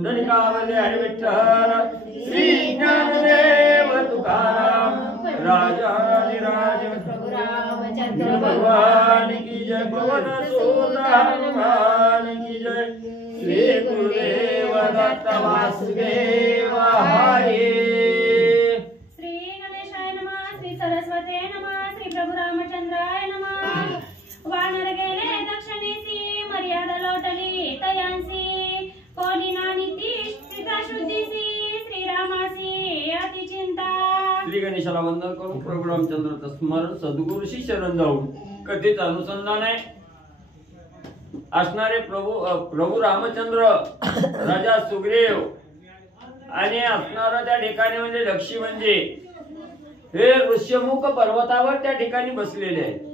पुंडलिकावले हरी विठ्ठल श्री ज्ञानदेव तुकाराम राजाधिराज रामचंद्र भगवान की जय पवन सुत हनुमान की जय श्री गुरुदेव दत्त वासुदेव हरी श्री गणेशाय नमः श्री सरस्वती नमः श्री प्रभु रामचंद्राय नमः वानर गेले दक्षिणेसी मर्यादा लोटली तयांसी कोणी नानीती सीता शुद्धीसी श्रीरामासी अति चिंता श्री गणेशाला वंदन करून प्रभू रामचंद्राचं स्मरण सद्गुरूशी शरण जाऊन कथेचं अनुसंधान आहे असणारे प्रभू रामचंद्र राजा सुग्रीव आणि असणारा त्या ठिकाणी म्हणजे लक्ष्मी म्हणजे हे ऋष्यमुख पर्वतावर त्या ठिकाणी बसलेले आहेत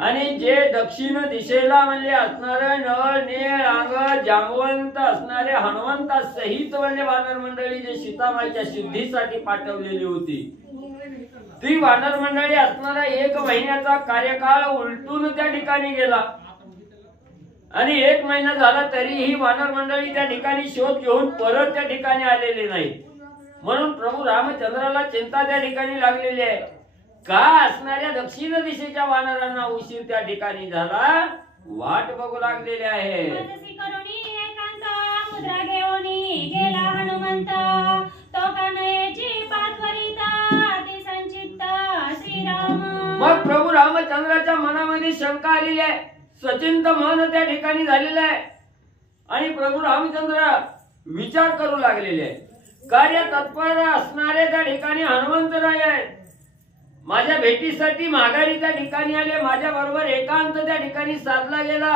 आणि जे दक्षिण दिशेला म्हणजे असणारे नळ नीळ अंग जांबवंत असणारे हनुमंता सहित म्हणजे वानर मंडळी जे सीतामाईच्या सिद्धीसाठी पाठवलेली होती ती वानर मंडळी असणारा 1 महिन्याचा कार्यकाळ उलटून त्या ठिकाणी गेला आणि 1 महिना झाला तरीही वानर मंडळी त्या ठिकाणी शोध घेऊन परत त्या ठिकाणी आलेले नाही म्हणून प्रभू रामचंद्राला चिंता त्या ठिकाणी लागलेली आहे का असणाऱ्या दक्षिण दिशेच्या वानरांना उशीर त्या ठिकाणी झाला वाट बघू लागलेले आहे मुद्रा घेऊनी गेला हनुमंत तो कानयेची पातवरिता अति संचित्त श्रीराम मग प्रभू रामचंद्राच्या मनामध्ये शंका आलेली आहे सचिंत मन त्या ठिकाणी झालेलं आहे आणि प्रभू रामचंद्र विचार करू लागलेले आहे कार्य तत्पर असणारे त्या ठिकाणी हनुमंतराय आहेत माझ्या भेटीसाठी माघारी त्या ठिकाणी आले माझ्या बरोबर एकांत त्या ठिकाणी साधला गेला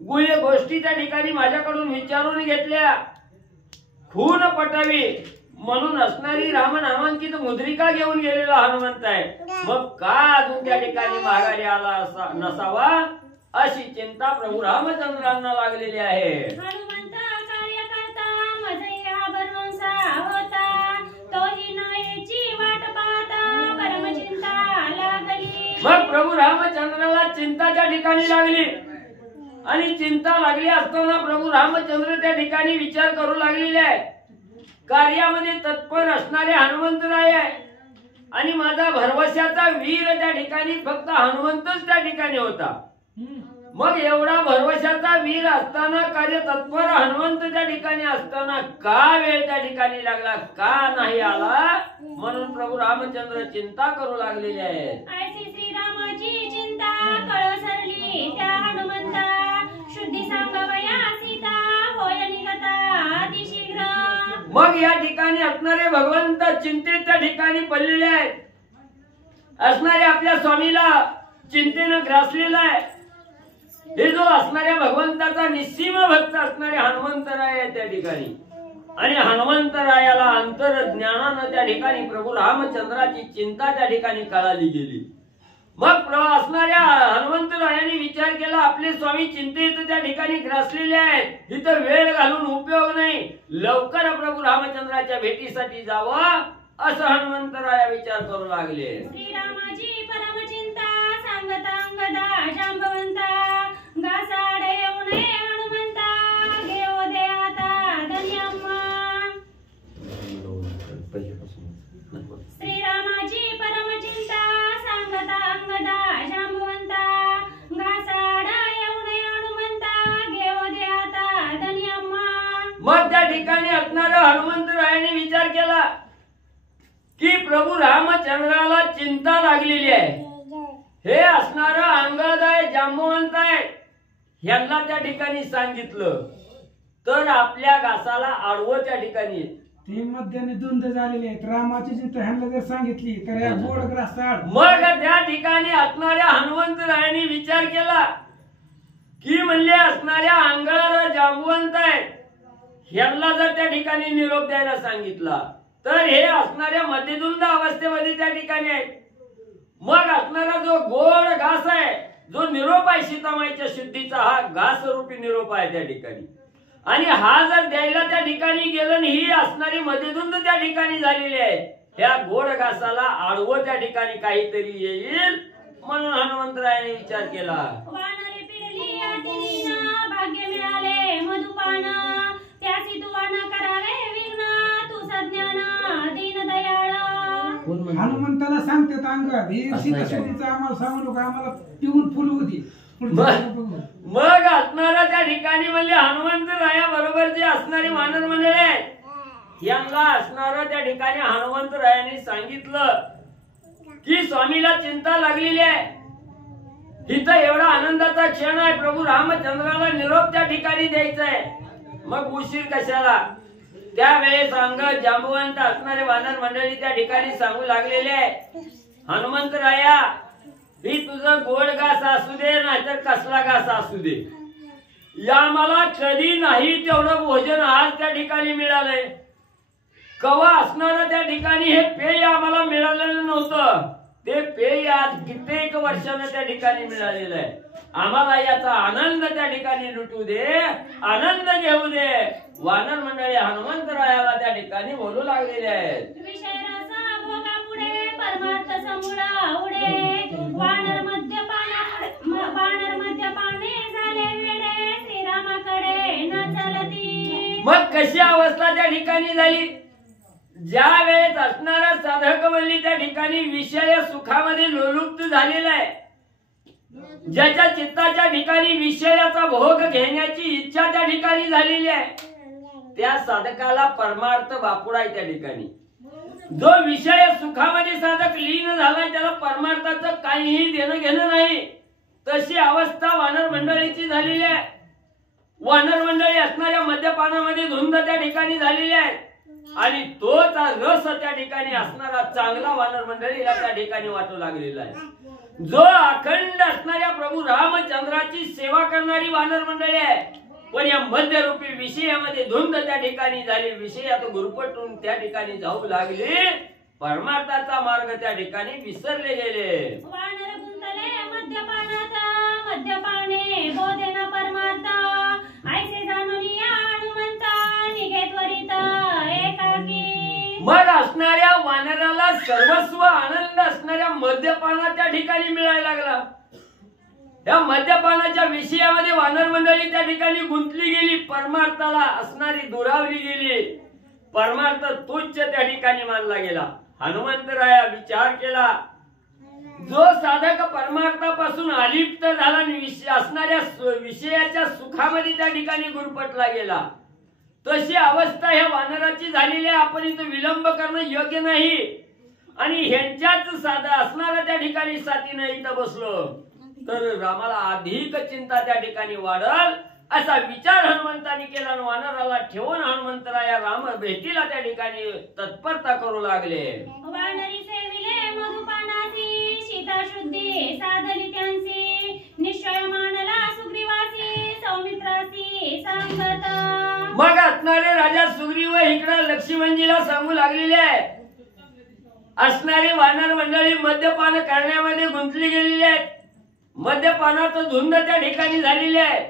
गुह्य गोष्टी त्या ठिकाणी माझ्याकडून विचारून घेतल्या खून पटावी म्हणून असणारी रामनामांकित मुद्रिका घेऊन गेलेला हनुमंत आहे मग का अजून त्या ठिकाणी माघारी आला नसावा अशी चिंता प्रभू रामचंद्रांना लागलेली आहे हनुमंत कार्यकर्ता मजई हा बनवसा होता तोही नायेची वाट पाहता परम चिंता लागली मग प्रभू रामचंद्राला चिंता त्या ठिकाणी लागली आणि चिंता लागली असताना प्रभू रामचंद्र त्या ठिकाणी विचार करू लागलेले आहे कार्यामध्ये तत्पर असणारे हनुमंतराय आहे आणि माझा भरवशाचा वीर त्या ठिकाणी फक्त हनुमंतच त्या ठिकाणी होता मग एवढा भरवशाचा वीर असताना कार्य तत्पर हनुमंत त्या ठिकाणी असताना का वेळ त्या ठिकाणी लागला का नाही आला म्हणून प्रभू रामचंद्र चिंता करू लागलेले आहेत ऐसी श्रीरामाची चिंता कळसरली त्या हनुमंता शुद्धी सांगवया सीता होय निघता अतिशीघ्र मग या ठिकाणी असणारे भगवंत चिंतेत त्या ठिकाणी पडलेले आहेत असणारे आपल्या स्वामीला चिंतेनं ग्रासलेला आहे हे जो असणाऱ्या भगवंताचा निस्सीम भक्त असणारे हनुमंतराय आहे त्या ठिकाणी आणि हनुमंतरायाला अंतर्ज्ञानानं त्या ठिकाणी प्रभू रामचंद्राची चिंता त्या ठिकाणी कळाली गेली मग असणाऱ्या हनुमंतरायाने विचार केला आपले स्वामी चिंतेत त्या ठिकाणी ग्रासलेले आहेत इथं वेळ घालून उपयोग नाही लवकर प्रभू रामचंद्राच्या भेटीसाठी जावं असं हनुमंतराया विचार करू लागले श्रीरामाची परमचिंता सांगता अंगदा जांबवंता घासाड येऊ नये हनुमंता घेऊ दे आता धन्यम्मा श्रीरामाची परमचिंता सांगता अंगदा जांबवंता घासाड येऊ नये हनुमंता घेऊ दे आता धन्यम्मा मग त्या ठिकाणी असणारा हनुमंतरायाने विचार केला की प्रभू रामचंद्राला चिंता लागलेली आहे हे असणारं अंगद आहे जांबवंत आहे यांना त्या ठिकाणी सांगितलं तर आपल्या घासाला आडवं त्या ठिकाणी ते मध्याने द्वंद्व झालेले आहेत रामाची चिंता ह्यांना जर सांगितली तर या गोड ग्रासाड मग त्या ठिकाणी असणाऱ्या हनुमंतरायाने विचार केला की म्हणले असणाऱ्या अंगद जांबवंत आहेत ह्यांना जर त्या ठिकाणी निरोप द्यायला सांगितला तर हे असणाऱ्या मध्यदुंद अवस्थेमध्ये त्या ठिकाणी आहेत मग असणारा जो गोड घास आहे जो निरोप आहे सीतामाईच्या शुद्धीचा हा घास रूपी निरोप आहे त्या ठिकाणी आणि हा जर द्यायला त्या ठिकाणी गेलं ही असणारी मध्यदुंद त्या ठिकाणी झालेली आहे ह्या गोड घासाला आडवं त्या ठिकाणी काहीतरी येईल म्हणून हनुमंतरायाने विचार केला वानरे पिढली आदिनीना भाग्य मिळाले मधुपान त्या कोण म्हणतं? हनुमंताला सांगतात अंगात ही असं आहे काय? सीताशोधीचं आम्हाला सांगू नका, आम्हाला पिऊन फुल होती मग असणारा त्या ठिकाणी म्हणजे हनुमंत राया बरोबर जे असणारी वानर मंडळी आहेत यांना असणारा त्या ठिकाणी हनुमंत रायांनी सांगितलं की स्वामीला चिंता लागलेली आहे, इथं एवढा आनंदाचा क्षण आहे, प्रभू रामचंद्राला निरोप त्या ठिकाणी द्यायचा आहे, मग उशीर कशाला. त्यावेळेस अंग जांबवंत असणारे वानर मंडळी त्या ठिकाणी सांगू लागलेले आहे, हनुमंत राया ही तुझं गोड घास असू दे नाहीतर कसला घास असू दे, या मला कधी नाही तेवढं भोजन आज त्या ठिकाणी मिळालंय. कवा असणार त्या ठिकाणी हे पेय आम्हाला मिळालेलं नव्हतं, ते पेय आज कित्येक वर्षानं त्या ठिकाणी मिळालेलं आहे. आम्हाला याचा आनंद त्या ठिकाणी लुटू दे, आनंद घेऊ दे. वानर मंडळी हनुमंतरायाला त्या ठिकाणी बोलू लागलेले आहेत. विषय रसा भोगा पुढे परमार्थ समूळा उडे, वानर मद्यपाने झाले वेडे, श्रीरामाकडे न चलती. मग कशी अवस्था त्या ठिकाणी झाली. ज्या वेळेस असणारा साधक वल्ली त्या ठिकाणी विषय सुखामध्ये लोलुप्त झालेला आहे, ज्याच्या चित्ताच्या ठिकाणी विषयाचा भोग घेण्याची इच्छा त्या ठिकाणी झालेली आहे, त्या साधकाला परमार्थ बापुडाय त्या ठिकाणी. जो विषय सुखामध्ये साधक लीन झालाय त्याला परमार्थाचं काहीही देणं घेणं नाही, तशी अवस्था वानर मंडळीची झालेली आहे. वानर मंडळी असणाऱ्या मद्यपानामध्ये धुंद त्या ठिकाणी झालेली आहे आणि तोच रस त्या ठिकाणी असणारा चांगला वानर मंडळीला त्या ठिकाणी वाटू लागलेला आहे. जो अखंड असणाऱ्या प्रभू रामचंद्राची सेवा करणारी वानर मंडळी आहे, पण या मध्यरूपी विषयामध्ये धुंद त्या ठिकाणी झाली, विषयात गुरपटून त्या ठिकाणी जाऊ लागले, परमार्थाचा मार्ग त्या ठिकाणी विसरले गेले. वानर गुंतले मद्यपानात, मद्यपाने बोधेना परमार्थ, ऐसे जाणून या हनुमंता निघे त्वरित एकाकी. मग असणाऱ्या वानराला सर्वस्व आनंद असणाऱ्या मद्यपाना त्या ठिकाणी मिळायला लागला. या मद्यपानाच्या विषयामध्ये वानर मंडळी त्या ठिकाणी गुंतली गेली, परमार्थाला असणारी दुरावली गेली, परमार्थ तुच्छ त्या ठिकाणी मानला गेला. हनुमंतराया विचार केला, जो साधक परमार्थापासून अलिप्त झाला आणि असणाऱ्या विषयाच्या सुखामध्ये त्या ठिकाणी गुरपटला गेला, तशी अवस्था ह्या वानराची झालेली आहे. आपण इथं विलंब करणं योग्य नाही आणि ह्यांच्याच साधा असणाऱ्या त्या ठिकाणी साथीने इथं बसलो तर रामाला अधिक चिंता त्या ठिकाणी वाढल, असा विचार हनुमंतानी केला. वानराला ठेवून हनुमंतराया राम भेटीला त्या ठिकाणी तत्परता करू लागले. वानरी सेविले मधुपानासी, सीता शुद्धी साधली त्यांची, निश्चय मानला सुग्रीवासी, सौमित्रासी सांगत. मग असणारे राजा सुग्रीव इकडे लक्ष्मणजीला सांगू लागलेले आहे, असणारी वानर मंडळी मद्यपान करण्यामध्ये गुंतली गेलेली आहेत, मद्यपानाचं धुंद त्या ठिकाणी झालेली आहे,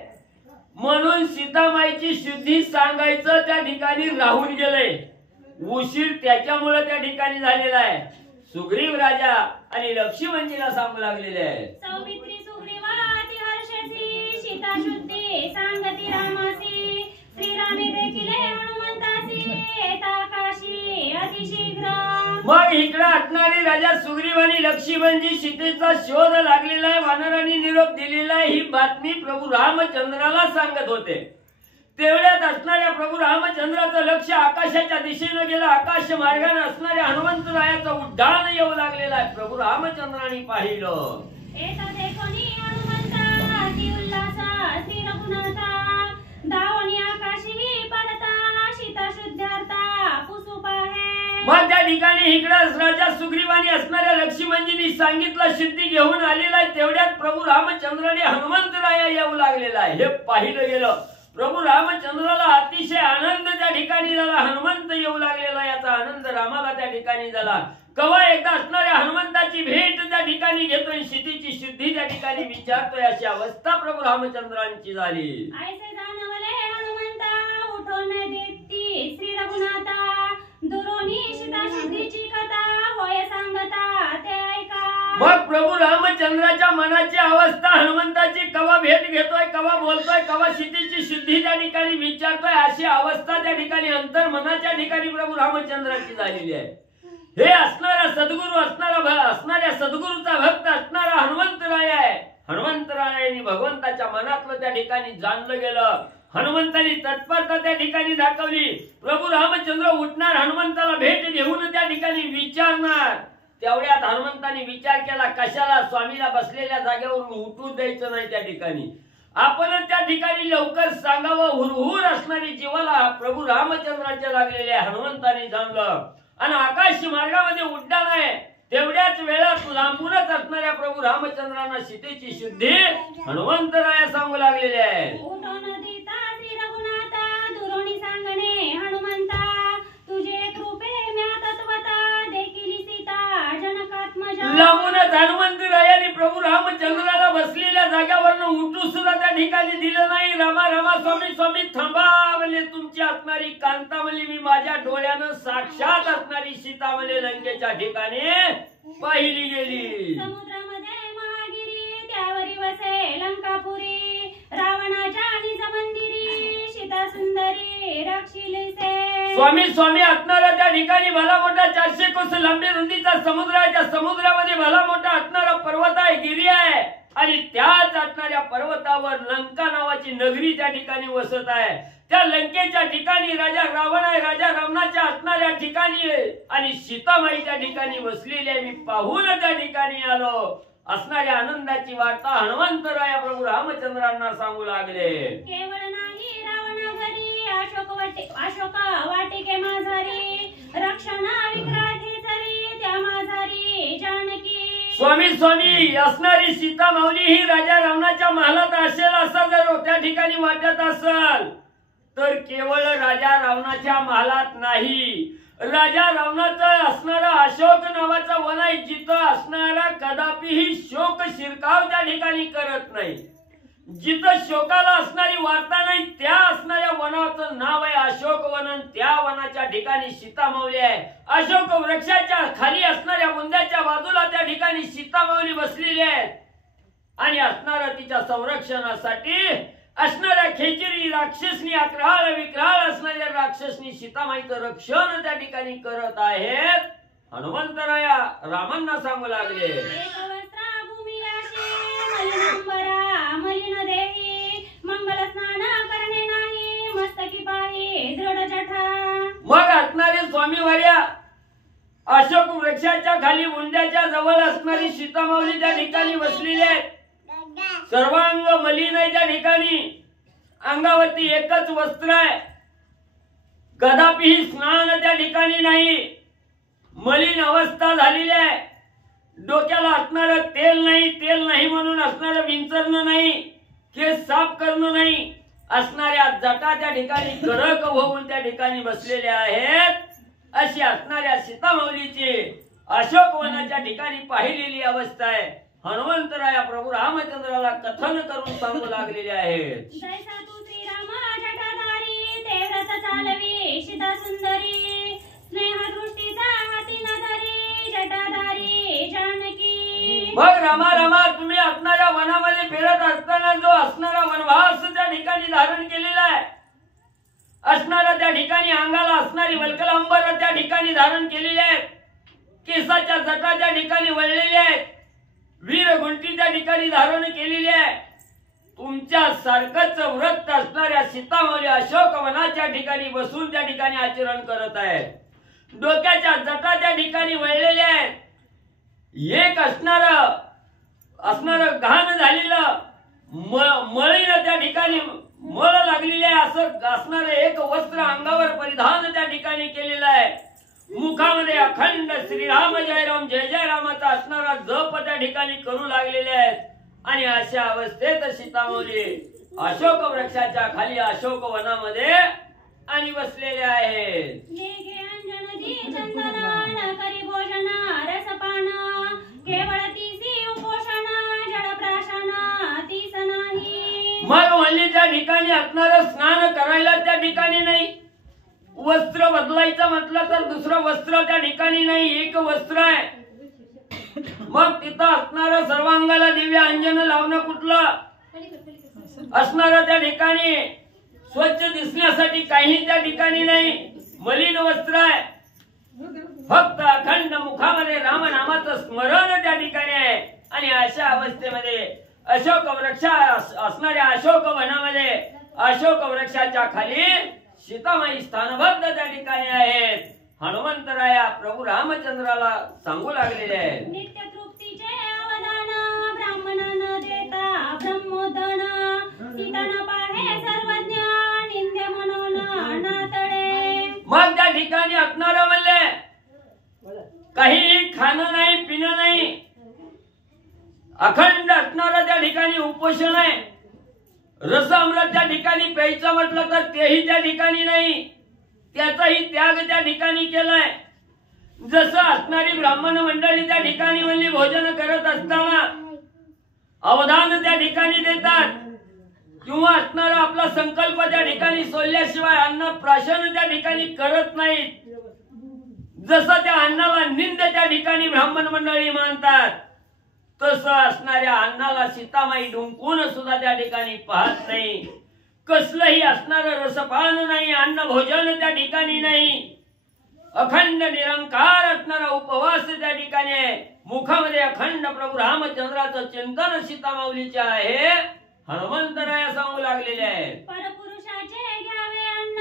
म्हणून सीतामाईची शुद्धी सांगायचं त्या ठिकाणी राहून गेलंय. उशीर त्याच्यामुळे त्या ठिकाणी झालेला आहे. सुग्रीव राजा आणि लक्ष्मणजीला सांगू लागलेले आहे. सौमित्री सुग्रीवाती हर्षसी, सीता शुद्धी सांगती रामासी, श्रीरामी देखिले हनुमंतासी, येताकाशी अतिशीघ्र. मग इकडे असणारे राजा सुग्रीव आणि लक्ष्मणजी सीतेचा शोध लागलेला आहे, वानरांनी निरोप दिलेला आहे, ही बातमी प्रभू रामचंद्राला सांगत होते. तेवढ्यात असणाऱ्या प्रभू रामचंद्राचं लक्ष आकाशाच्या दिशेनं गेलं. आकाश मार्गाने असणाऱ्या हनुमंतरायाचं उड्डाण येऊ लागलेलं आहे. प्रभू रामचंद्रांनी पाहिलं, एता देखोनी हनुमंता अति उल्लासा, श्री रघुनाथा धावनी आकाशी पडता, सीता शुद्धार्था पुसुप आहे. मग त्या ठिकाणी इकडं राजा सुग्रीवानी असणाऱ्या लक्ष्मणजींनी सांगितलं, शुद्धी घेऊन आलेला आहे. तेवढ्यात प्रभू रामचंद्राने हनुमंतराया येऊ लागलेला आहे. हे पाहिलं गेलं. प्रभू रामचंद्राला अतिशय आनंद त्या ठिकाणी झाला. हनुमंत येऊ लागलेला याचा आनंद रामाला त्या ठिकाणी झाला. कवा एकदा असणाऱ्या हनुमंताची भेट त्या ठिकाणी घेतोय, सीतेची शुद्धी त्या ठिकाणी विचारतोय, अशी अवस्था प्रभू रामचंद्रांची झाली. ऐसे जाणवले हनुमंता उठून देती, श्री रघुनाथा दुरोनी सीता शुद्धीची कथा होय सांगता ते ऐका. मग प्रभू रामचंद्राच्या मनाची अवस्था हनुमंताची कवा भेट घेतोय, कवा बोलतोय, कवा सीतेची शुद्धी त्या ठिकाणी विचारतोय, अशी अवस्था त्या ठिकाणी अंतर्मनाच्या ठिकाणी प्रभू रामचंद्राची झालेली आहे. हे असणाऱ्या सद्गुरूचा भक्त असणारा हनुमंतराय आहे. हनुमंतरायांनी भगवंताच्या मनातलं त्या ठिकाणी जाणलं गेलं. हनुमंतांनी तत्परता त्या ठिकाणी दाखवली. प्रभू रामचंद्र उठणार, हनुमंताला भेट घेऊन त्या ठिकाणी विचारणार. तेवढ्यात हनुमंतांनी विचार केला, कशाला स्वामीला बसलेल्या जागेवरून उठू द्यायचं नाही. त्या ठिकाणी आपण त्या ठिकाणी लवकर सांगावं. हुरहुर असणारी जीवाला प्रभू रामचंद्राच्या लागलेल्या हनुमंतांनी जाणलं आणि आकाश मार्गामध्ये उड्डाण आहे. तेवढ्याच वेळात लांबूनच असणाऱ्या प्रभू रामचंद्रांना सीतेची शुद्धी हनुमंतराया सांगू लागलेले आहे. उठून देता श्री रघुनाथा दुरोणी सांगणे हनुमंता तुझे कृपे म्या तत्वता देखील सीता जनकात्मजा. लांबूनच हनुमंतरायांनी प्रभू रामचंद्राला बसलेल्या जाग्यावरनं उठू सुद्धा त्या ठिकाणी दिलं नाही. रामा रामा स्वामी स्वामी थांबा म्हणले. तुमची असणारी कांता म्हणली मी माझ्या डोळ्यानं साक्षात असणारी सीता म्हणले लंकेच्या ठिकाणी पाहिली गेली. समुद्रामध्ये महागिरी त्यावरी वसे लंकापुरी रावणाच्या निज मंदिरी सीता सुंदरी रक्षिलेसे. स्वामी स्वामी असणारा त्या ठिकाणी भला मोठा 400 कोस लांबी रुंदीचा समुद्र आहे. त्या समुद्रामध्ये भला मोठा असणारा पर्वत आहे, गिरी आहे आणि त्याच असणाऱ्या पर्वतावर लंका नावाची नगरी त्या ठिकाणी वसत आहे. त्या लंकेच्या ठिकाणी राजा रावण आहे. राजा रावणाच्या असणाऱ्या ठिकाणी आणि सीतामाई त्या ठिकाणी बसलेली आहे. मी पाहून त्या ठिकाणी आलो. असणाऱ्या आनंदाची वार्ता हनुमंतराया प्रभू रामचंद्रांना सांगू लागले. केवळ नाही रावण घरी अशोक वाटिके माझारी रक्षणा विक्राळ खेचरी त्या माझारी जानकी. स्वामी स्वामी असणारी सीता माऊली ही राजा रावणाच्या महालात असेल असं जर त्या ठिकाणी वाटत असेल तर केवळ राजा रावणाच्या महालात नाही. राजा रावणाचं असणारा अशोक नावाचा वन आहे जिथं असणारा कदापिही शोक शिरकाव त्या ठिकाणी करत नाही. जिथं शोकाला असणारी वार्ता नाही त्या असणाऱ्या वनाचं नाव आहे अशोक वन. त्या वनाच्या ठिकाणी सीता माऊली आहे. अशोक वृक्षाच्या खाली असणाऱ्या बुंद्याच्या बाजूला त्या ठिकाणी सीता माऊली बसलेली आहे आणि असणाऱ्या तिच्या संरक्षणासाठी असणाऱ्या खेचरी राक्षसनी अक्राळ विक्राळ असणाऱ्या राक्षसनी सीतामाईचं रक्षण त्या ठिकाणी करत आहेत. हनुमंतराया रामांना सांगू लागले. मलिन देही मंगल स्नान करणे नाही मस्तकी पाही दृढ जठा. मग असणारे स्वामी वर्या अशोक वृक्षाच्या खाली बुंद्याच्या जवळ असणारी सीतामाऊली त्या ठिकाणी बसलेली आहे. सर्वांग मलिन आहे. त्या ठिकाणी अंगावरती एकच वस्त्र आहे. कदापिही स्नान त्या ठिकाणी नाही. मलिन अवस्था झालेली आहे. डोक्याला असणारं तेल नाही म्हणून असणारं विंचरणं नाही, केस साफ करणं नाही. असणाऱ्या जटा त्या ठिकाणी कडक होऊन त्या ठिकाणी बसलेल्या आहेत. अशी असणाऱ्या सीतामाऊलीची अशोक वनाच्या ठिकाणी पाहिलेली अवस्था आहे. हनुमंतराया प्रभू रामचंद्राला कथन करून सांगू लागलेले आहेत. जैसा तू श्रीराम जटाधारी ते व्रत चालवी सीता सुंदरी स्नेह दृष्टीचा हाती न धरी जटाधारी जानकी. मग रामा तुम्ही असणाऱ्या वनामध्ये फिरत असताना जो असणारा वनवास त्या ठिकाणी धारण केलेला आहे. असणारा त्या ठिकाणी अंगाला असणारी वल्कलांबर त्या ठिकाणी धारण केलेली आहे. केसाच्या जटा त्या ठिकाणी वळलेल्या आहेत. वीर घुंटी त्या ठिकाणी धारण केलेली आहे. तुमच्या सारखंच व्रत असणाऱ्या सीतामाऊली अशोक वनाच्या ठिकाणी बसून त्या ठिकाणी आचरण करत आहेत. डोक्याच्या जटा त्या ठिकाणी वळलेल्या आहेत. एक असणारं घाण झालेलं मळीनं त्या ठिकाणी मळ लागलेली आहे असं असणारं एक वस्त्र अंगावर परिधान त्या ठिकाणी केलेलं आहे. मुखामध्ये अखंड श्रीराम जय राम जय जय रामाचा असणारा जप त्या ठिकाणी करू लागलेले आहेत. आणि अशा अवस्थेत सीतामाऊली अशोक वृक्षाच्या खाली अशोक वनामध्ये आणि बसलेले आहेत. मग म्हणली त्या ठिकाणी असणारं स्नान करायला त्या ठिकाणी नाही. वस्त्र बदलायचं म्हटलं तर दुसरं वस्त्र त्या ठिकाणी नाही. एक वस्त्र आहे. मग तिथं असणारं सर्वांगाला दिव्य अंजन लावणं कुठलं असणारं त्या ठिकाणी स्वच्छ दिसण्यासाठी काही त्या ठिकाणी नाही. मलिन वस्त्र आहे. फक्त अखंड मुखामध्ये रामनामाचं स्मरण त्या ठिकाणी आहे. आणि अशा अवस्थेमध्ये अशोक वृक्ष असणाऱ्या अशोक वनामध्ये अशोक वृक्षाच्या खाली सीतामाई स्थानबद्ध त्या ठिकाणी आहेत. हनुमंतराया प्रभू रामचंद्राला सांगू लागलेले आहेत. नित्य तृप्तीचे अवदान ब्राह्मणानं देता ब्रह्मोदन सीताना पाहे सर्वज्ञ निंद्य मनोन नातडे. मग त्या ठिकाणी असणारं म्हणले काही खाणं नाही पिणं नाही, अखंड असणारं त्या ठिकाणी उपोषण आहे. रस अमृत त्या ठिकाणी प्यायचं म्हटलं तर तेही त्या ठिकाणी नाही, त्याचाही त्याग त्या ठिकाणी केलाय. जसं असणारी ब्राह्मण मंडळी त्या ठिकाणी म्हणली भोजन करत असताना अवधान त्या ठिकाणी देतात किंवा असणारा आपला संकल्प त्या ठिकाणी सोडल्याशिवाय अन्न प्राशन त्या ठिकाणी करत नाहीत. जसं त्या अन्नाला निंद त्या ठिकाणी ब्राह्मण मंडळी मानतात, तसं असणाऱ्या अन्नाला सीतामाई डुंकून सुद्धा त्या ठिकाणी पाहत नाही. कसलंही असणार रसपान नाही, अन्न भोजन त्या ठिकाणी नाही. अखंड निरंकार असणारा उपवास त्या ठिकाणी आहे. मुखामध्ये अखंड प्रभू रामचंद्राचं चिंतन सीतामाऊलीचे आहे. हनुमंतराया सांगू लागलेले आहे. परपुरुषाचे घ्यावे अन्न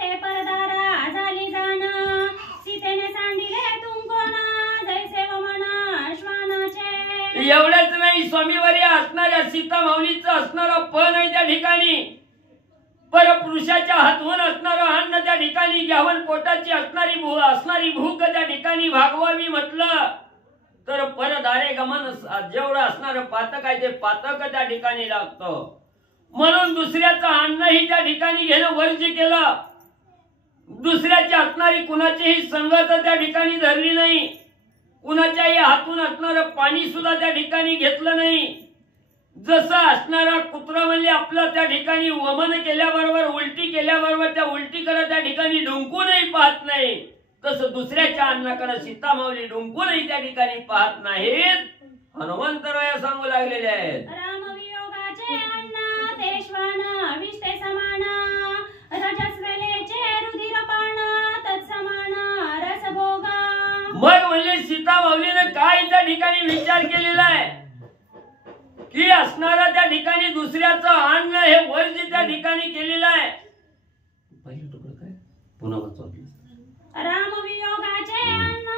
ते परदारा झाली जाण सीतेने सांडिले तुंकोना जैसे वमन श्वानाचे. एवढंच नाही, स्वामीवारी असणाऱ्या सीतामाऊलीचं असणारं पण आहे त्या ठिकाणी. परपुरुषाच्या हातून असणारं अन्न त्या ठिकाणी घ्यावं, पोटाची असणारी भूक त्या ठिकाणी भागवावी म्हटलं तर परदारे गमन जेवढं असणारं पातक आहे ते पातक त्या ठिकाणी लागतं. म्हणून दुसऱ्याचं अन्नही त्या ठिकाणी घेणं वर्ज्य केलं. दुसऱ्याची असणारी कुणाचीही संगत त्या ठिकाणी धरली नाही. कुणाच्याही हातून असणारं पाणी सुद्धा त्या ठिकाणी घेतलं नाही. जसं असणारा कुत्रा म्हणजे आपलं त्या ठिकाणी वमन केल्याबरोबर उलटी केल्याबरोबर त्या उलटीकडे त्या ठिकाणी डुंकूनही पाहत नाही, तसं दुसऱ्याच्या अन्नाकडे सीतामाऊली डुंकूनही त्या ठिकाणी पाहत नाहीत. हनुमंतराया सांगू लागलेले आहेत. रामवियोगाचे अन्न ते श्वान विष्टे समान रजस्वलेचे रुधिरपान तत्समान रसभोगा. मग म्हणजे सीतामाऊलीने काय त्या ठिकाणी विचार केलेला आहे की असणारा त्या ठिकाणी दुसऱ्याचं अन्न हे वर्ज्य त्या ठिकाणी केलेलं आहे. पहिलं तुकडं काय पुन्हा रामवियोगाचे अन्न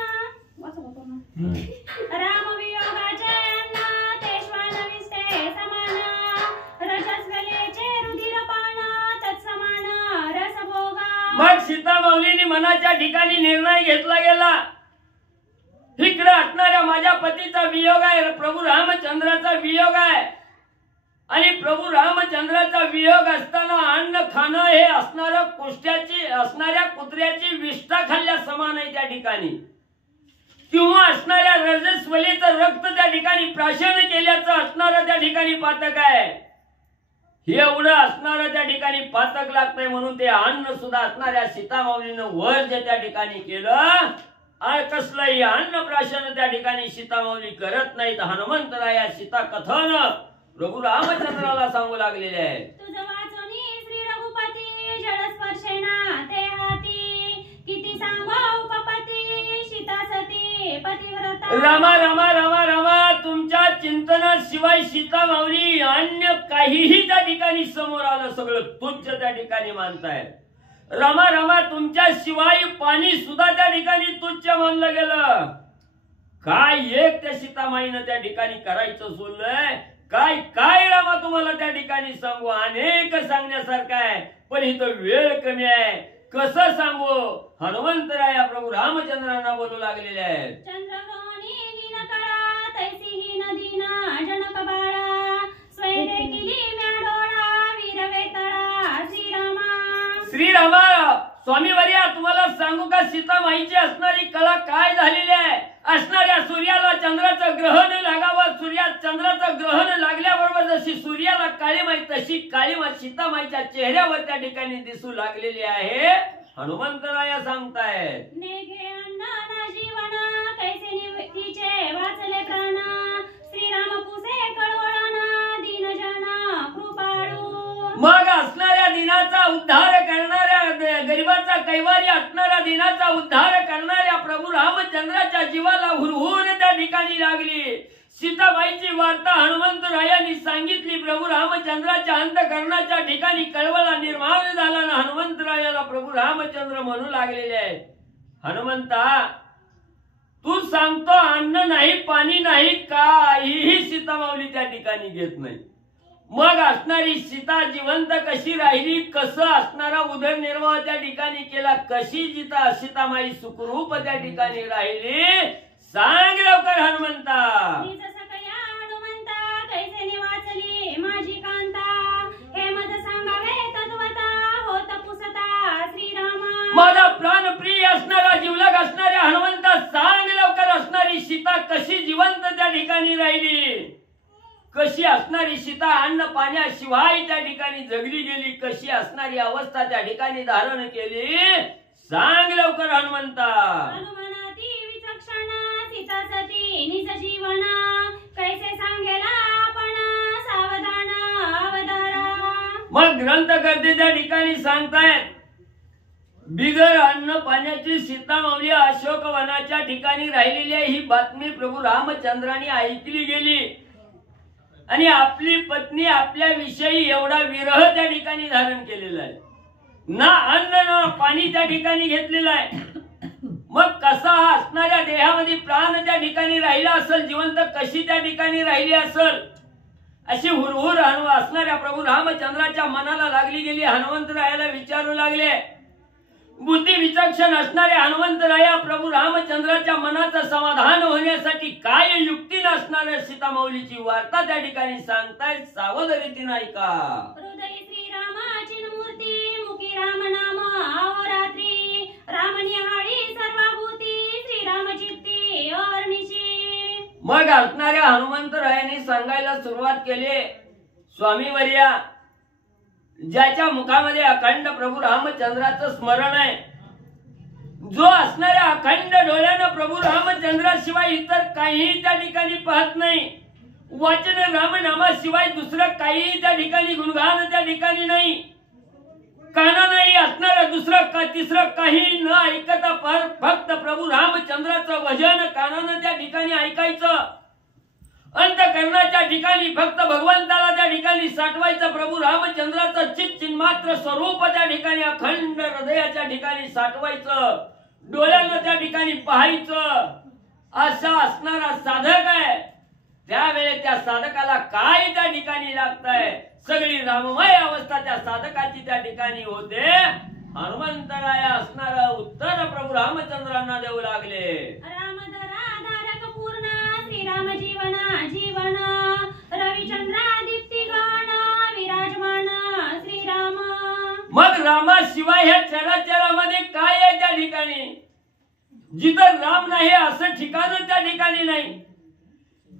रामवियोगाचे अन्न ते श्वान विष्टे समान रजस्वलेचे रुधिरपान तत्समान रसभोगा. मग सीतामाऊलीने मनाच्या ठिकाणी निर्णय घेतला गेला, इकडे असणाऱ्या माझ्या पतीचा वियोग आहे, प्रभू रामचंद्राचा वियोग आहे. आणि प्रभू रामचंद्राचा वियोग असताना अन्न खाणं हे असणारं कुष्ट्याची असणाऱ्या कुत्र्याची विष्ठा खाल्ल्या समान आहे त्या ठिकाणी. किंवा असणाऱ्या रजस्वलीचं रक्त त्या ठिकाणी प्राशन केल्याचं असणारं त्या ठिकाणी पातक आहे. हे एवढं असणारं त्या ठिकाणी पातक लागतंय म्हणून ते अन्न सुद्धा असणाऱ्या सीतामाऊलीनं वर्ज्य त्या ठिकाणी केलं. कसलंही अन्न प्राशन त्या ठिकाणी सीतामाऊली करत नाहीत. हनुमंतराया सीता कथन प्रभू रामचंद्राला सांगू लागलेले आहे. तुझं वाचोनी श्री रघुपती जलस्पर्शेना ते हाती किती सांगो उपपती सीता सती पतिव्रता. रामा रामा रामा रामा तुमच्या चिंतनाशिवाय सीतामाऊली अन्य काहीही त्या ठिकाणी समोर आलं सगळं तुच्छ त्या ठिकाणी मानताय. रमा रमा तुमच्या शिवाय पाणी सुद्धा त्या ठिकाणी तुच्छ मानलं गेलं. काय एक त्या सीतामाईनं त्या ठिकाणी करायचं सोडलंय, काय काय रामा तुम्हाला त्या ठिकाणी सांगू, अनेक सांगण्यासारखं आहे पण इथं वेळ कमी आहे. कसं सांगू. हनुमंतराया प्रभू रामचंद्रांना बोलू लागलेले आहेत. चंद्रग्रहणी हीन कळा तैसी हीन दीना जनक बाळा स्वैरे किली म्याडोळा वीरवेतळा श्रीरामा. श्रीरामा स्वामीवर्या तुम्हाला सांगू का सीतामाईची असणारी कला काय झालेली आहे. असणाऱ्या सूर्याला चंद्राचं ग्रहण लागावं, चंद्राचं ग्रहण लागल्याबरोबर जशी सूर्याला काळीमाई तशी काळीमाई सीतामाईच्या चेहऱ्यावर त्या ठिकाणी दिसू लागलेली आहे. हनुमंतराया सांगतायत. नेघे अन्न ना जीवन कैसे निवतीचे वाचले प्राण श्रीराम पुसे कळवळाना दीनजन कृपाळू. मग असणाऱ्या दिनाचा उद्धार करणाऱ्या गरीबाचा कैवारी असणारा दिनाचा उद्धार करणाऱ्या प्रभू रामचंद्राच्या जीवाला हुरहुर त्या ठिकाणी लागली. सीताबाईची वार्ता हनुमंतरायांनी सांगितली. प्रभू रामचंद्राच्या अंतःकरणाच्या ठिकाणी कळवळा निर्माण झाला ना हनुमंतरायाला प्रभू रामचंद्र म्हणू लागलेले आहेत, हनुमंता तू सांगतो अन्न नाही पाणी नाही काहीही सीतामाऊली त्या ठिकाणी घेत नाही. मग असणारी सीता जिवंत कशी राहिली, कसं असणारा उदरनिर्वाह त्या ठिकाणी केला, कशी सीतामाई सुखरूप त्या ठिकाणी राहिली, सांग लवकर हनुमंता. हनुमंता कैसे निवाचली माझी कांता, हे मज सांगावे तत्वता होत पुसता श्रीरामा. माझा प्राणप्रिय असणारा जीवलग असणाऱ्या हनुमंता सांग लवकर असणारी सीता कशी जिवंत त्या ठिकाणी राहिली, कशी असणारी सीता अन्न पाण्याशिवाय त्या ठिकाणी जगली गेली, कशी असणारी अवस्था त्या ठिकाणी धारण केली, सांग लवकर हनुमंता. हनुमनाती विचक्षणा सीता सती निज जीवना, कैसे सांगेला आपण सावधान अवधारा. मग ग्रंथकर्ते त्या ठिकाणी सांगतायत बिगर अन्न पाण्याची सीतामाऊली अशोक वनाच्या ठिकाणी राहिलेली आहे. ही बातमी प्रभू रामचंद्रांनी ऐकली गेली आणि आपली पत्नी आपल्या विषयी एवढा विरह त्या ठिकाणी धारण केलेला आहे, ना अन्न ना पाणी त्या ठिकाणी घेतलेलं आहे. मग कसा असणाऱ्या देहामध्ये प्राण त्या ठिकाणी राहिला असेल, जिवंत कशी त्या ठिकाणी राहिली असेल, अशी हुरहुर असणाऱ्या प्रभू रामचंद्राच्या मनाला लागली गेली. हनुमंतरायाला विचारू लागले. बुद्धी विचक्षण असणारे हनुमंतराया प्रभू रामचंद्राच्या मनाचं समाधान होण्यासाठी काय युक्ती नसणाऱ्या सीतामाऊलीची वार्ता त्या ठिकाणी सांगतायत, सावध रीतीने ऐका. हृदयी श्रीरामाची मूर्ती, मुखी राम नाम अहोरात्री, राम निहाळी सर्वभूती, श्रीराम चित्ती अवर्णिशी. मग असणाऱ्या हनुमंतरायाने सांगायला सुरुवात केली, स्वामीवर्या ज्याच्या मुखामध्ये अखंड प्रभू रामचंद्राचं स्मरण आहे, जो असणाऱ्या अखंड डोळ्यानं प्रभू रामचंद्राशिवाय इतर काहीही त्या ठिकाणी पाहत नाही, वाचन रामनामाशिवाय दुसरं काहीही त्या ठिकाणी गुणगान त्या ठिकाणी नाही, कानानंही असणारं दुसरं तिसरं काही न ऐकता फक्त प्रभू रामचंद्राचं भजन कानानं त्या ठिकाणी ऐकायचं, अंतःकरणाच्या ठिकाणी फक्त भगवंताला त्या ठिकाणी साठवायचं, प्रभू रामचंद्राचं चिन्मात्र स्वरूप त्या ठिकाणी अखंड हृदयाच्या ठिकाणी साठवायचं, डोळ्यानं त्या ठिकाणी पाहायचं, असा असणारा साधक आहे. त्यावेळेस त्या साधकाला काय त्या ठिकाणी लागतंय, सगळी राममय अवस्था त्या साधकाची त्या ठिकाणी होते. हनुमंतराया असणारा उत्तर प्रभू रामचंद्रांना देऊ लागले. श्रीराम जीवना जीवन, रविचंद्रा दीप्ती गण विराजमान श्रीराम. मग रामाशिवाय ह्या चराचरामध्ये काय आहे त्या ठिकाणी, जिथं राम नाही असं ठिकाण त्या ठिकाणी नाही.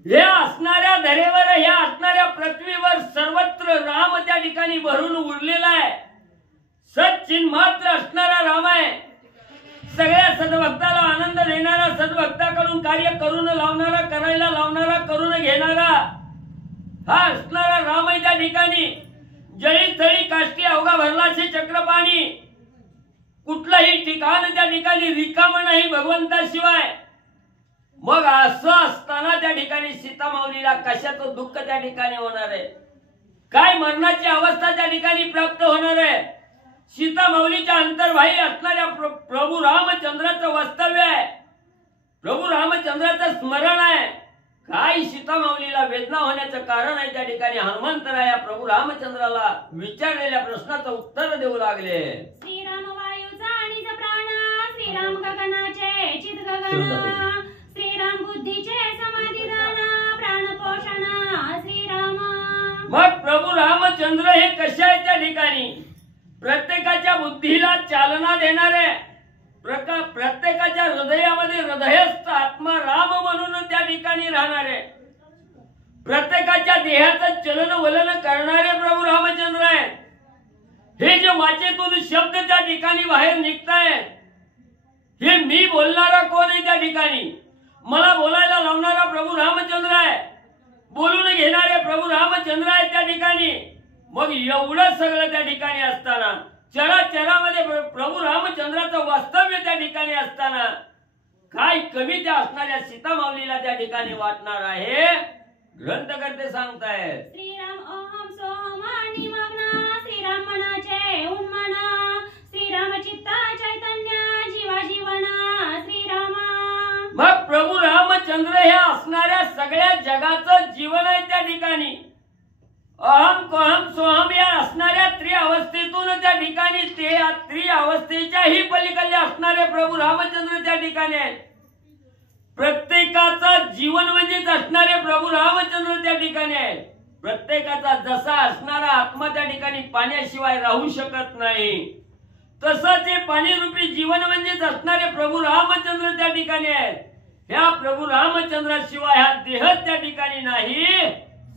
हे असणाऱ्या धरेवर, ह्या असणाऱ्या पृथ्वीवर सर्वत्र राम त्या ठिकाणी भरून उरलेला आहे. सच्चिन्मात्र असणारा राम आहे. सगळ्या सद्भक्ताला आनंद देणारा, सद्भक्ताकडून कार्य करून लावणारा, करायला लावणारा, करून घेणारा हा असणारा राम आहे त्या ठिकाणी. जळी थळी काष्टी अवघा भरलाचे चक्रपाणी, कुठलंही ठिकाण त्या ठिकाणी रिकाम नाही भगवंताशिवाय. मग असं असताना त्या ठिकाणी सीतामाऊलीला कशाचं दुःख त्या ठिकाणी होणार आहे, काय मरणाची अवस्था त्या ठिकाणी प्राप्त होणार आहे. सीतामाऊलीच्या अंतर्भाई असणाऱ्या प्रभू रामचंद्राचं वास्तव्य आहे, प्रभू रामचंद्राचं स्मरण आहे. काय सीतामाऊलीला वेदना होण्याचं कारण आहे त्या ठिकाणी हनुमंतराया प्रभू रामचंद्राला विचारलेल्या प्रश्नाचं उत्तर देऊ लागले. श्रीराम वायूचा निज प्राण, श्रीराम गगनाचे चित गगन, श्रीराम बुद्धीचे समाधिदान, प्राण पोषण श्रीराम. मग प्रभू रामचंद्र हे कसे आहे त्या ठिकाणी, प्रत्येकाच्या बुद्धीला चालना देणारे, प्रत्येकाच्या हृदयामध्ये हृदयस्थ आत्मा राम म्हणून त्या ठिकाणी राहणारे, प्रत्येकाच्या देहाचं चलन वलन करणारे प्रभू रामचंद्र आहेत. हे जे वाचेतून शब्द त्या ठिकाणी बाहेर निघतायत, हे मी बोलणारा कोण आहे त्या ठिकाणी, मला बोलायला लावणारा प्रभू रामचंद्र आहे, बोलून घेणारे प्रभू रामचंद्र आहेत त्या ठिकाणी. मग एवढं सगळं त्या ठिकाणी असताना चराचरामध्ये प्रभू रामचंद्राचं वास्तव्य त्या ठिकाणी असताना काय कमी त्या असणाऱ्या सीतामाऊलीला त्या ठिकाणी वाटणार आहे ग्रंथकर्ते सांगतायत. श्रीराम ओम सोम निमग्न श्रीराम मनाचे उन्मन श्रीराम चित्ता चैतन्य जीवा जीवना श्रीरामा. मग प्रभू रामचंद्र हे असणाऱ्या सगळ्या जगाचं जीवन आहे त्या ठिकाणी. अहम कोहम सोहम या असणाऱ्या त्रिअवस्थेतून त्या ठिकाणी ते या त्रिअवस्थेच्याही पलीकडे असणारे प्रभू रामचंद्र त्या ठिकाणी आहेत. प्रत्येकाचं जीवन म्हणजेच असणारे प्रभू रामचंद्र त्या ठिकाणी आहेत. प्रत्येकाचा जसा असणारा आत्मा त्या ठिकाणी पाण्याशिवाय राहू शकत नाही तसंच हे पाणीरूपी जीवन म्हणजेच असणारे प्रभू रामचंद्र त्या ठिकाणी आहेत. ह्या प्रभू रामचंद्राशिवाय हा देह त्या ठिकाणी नाही.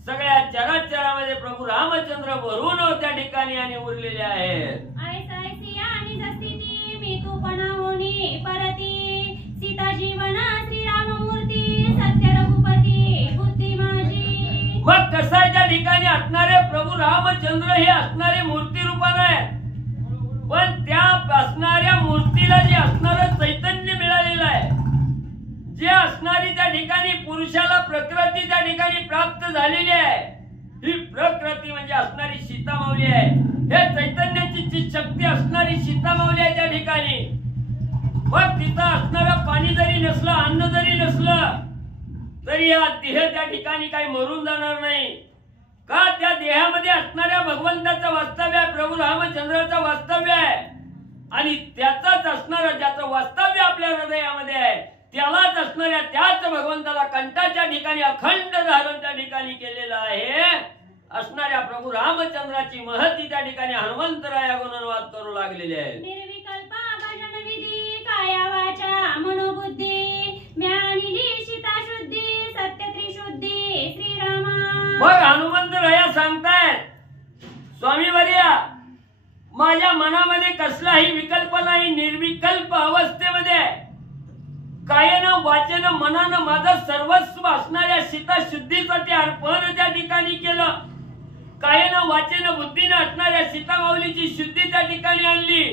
सगळ्या चराचरामध्ये प्रभू रामचंद्र भरून त्या ठिकाणी आणि उरलेले आहेत. ऐसायसी आणि जस्थिती मी तू पणाहोनी परती सीता जीवना श्रीराममूर्ती सत्य रघुपती बुद्धी माझी. मग कसं आहे त्या ठिकाणी असणारे प्रभू रामचंद्र हे असणारे मूर्ती रूपाने आहेत. पण त्या असणाऱ्या मूर्तीला जे असणारं चैतन्य मिळालेलं आहे जे असणारी त्या ठिकाणी पुरुषाला प्रकृती त्या ठिकाणी प्राप्त झालेली आहे ही प्रकृती म्हणजे असणारी सीतामाऊली आहे. हे चैतन्याची जी शक्ती असणारी सीतामाऊली आहे त्या ठिकाणी. मग तिथं असणारं पाणी जरी नसलं अन्न जरी नसलं तरी हा देह त्या ठिकाणी काही मरून जाणार नाही. का त्या देहामध्ये असणाऱ्या भगवंताचं वास्तव्य आहे प्रभू रामचंद्राचं वास्तव्य आहे आणि त्याचाच असणारं ज्याचं वास्तव्य आपल्या हृदयामध्ये आहे त्यालाच असणाऱ्या त्याच भगवंताला कंठाच्या ठिकाणी अखंड धारण त्या ठिकाणी केलेलं आहे. असणाऱ्या प्रभू रामचंद्राची महती त्या ठिकाणी हनुमंतराया गुणवाद करू लागलेले आहे. निर्विकल्प भजन विधी काया वाचा मनोबुद्धी ज्ञानिली सीता शुद्धी सत्य त्रिशुद्धी श्रीरामा. मग हनुमंतराया सांगतायत स्वामीवर्या माझ्या मनामध्ये कसलाही विकल्प नाही. निर्विकल्प अवस्थेमध्ये कायनं वाचेनं मनानं माझं सर्वस्व असणाऱ्या सीता शुद्धीसाठी अर्पण त्या ठिकाणी केलं. कायनं वाचेनं बुद्धीनं असणाऱ्या सीतामाऊलीची शुद्धी त्या ठिकाणी आणली.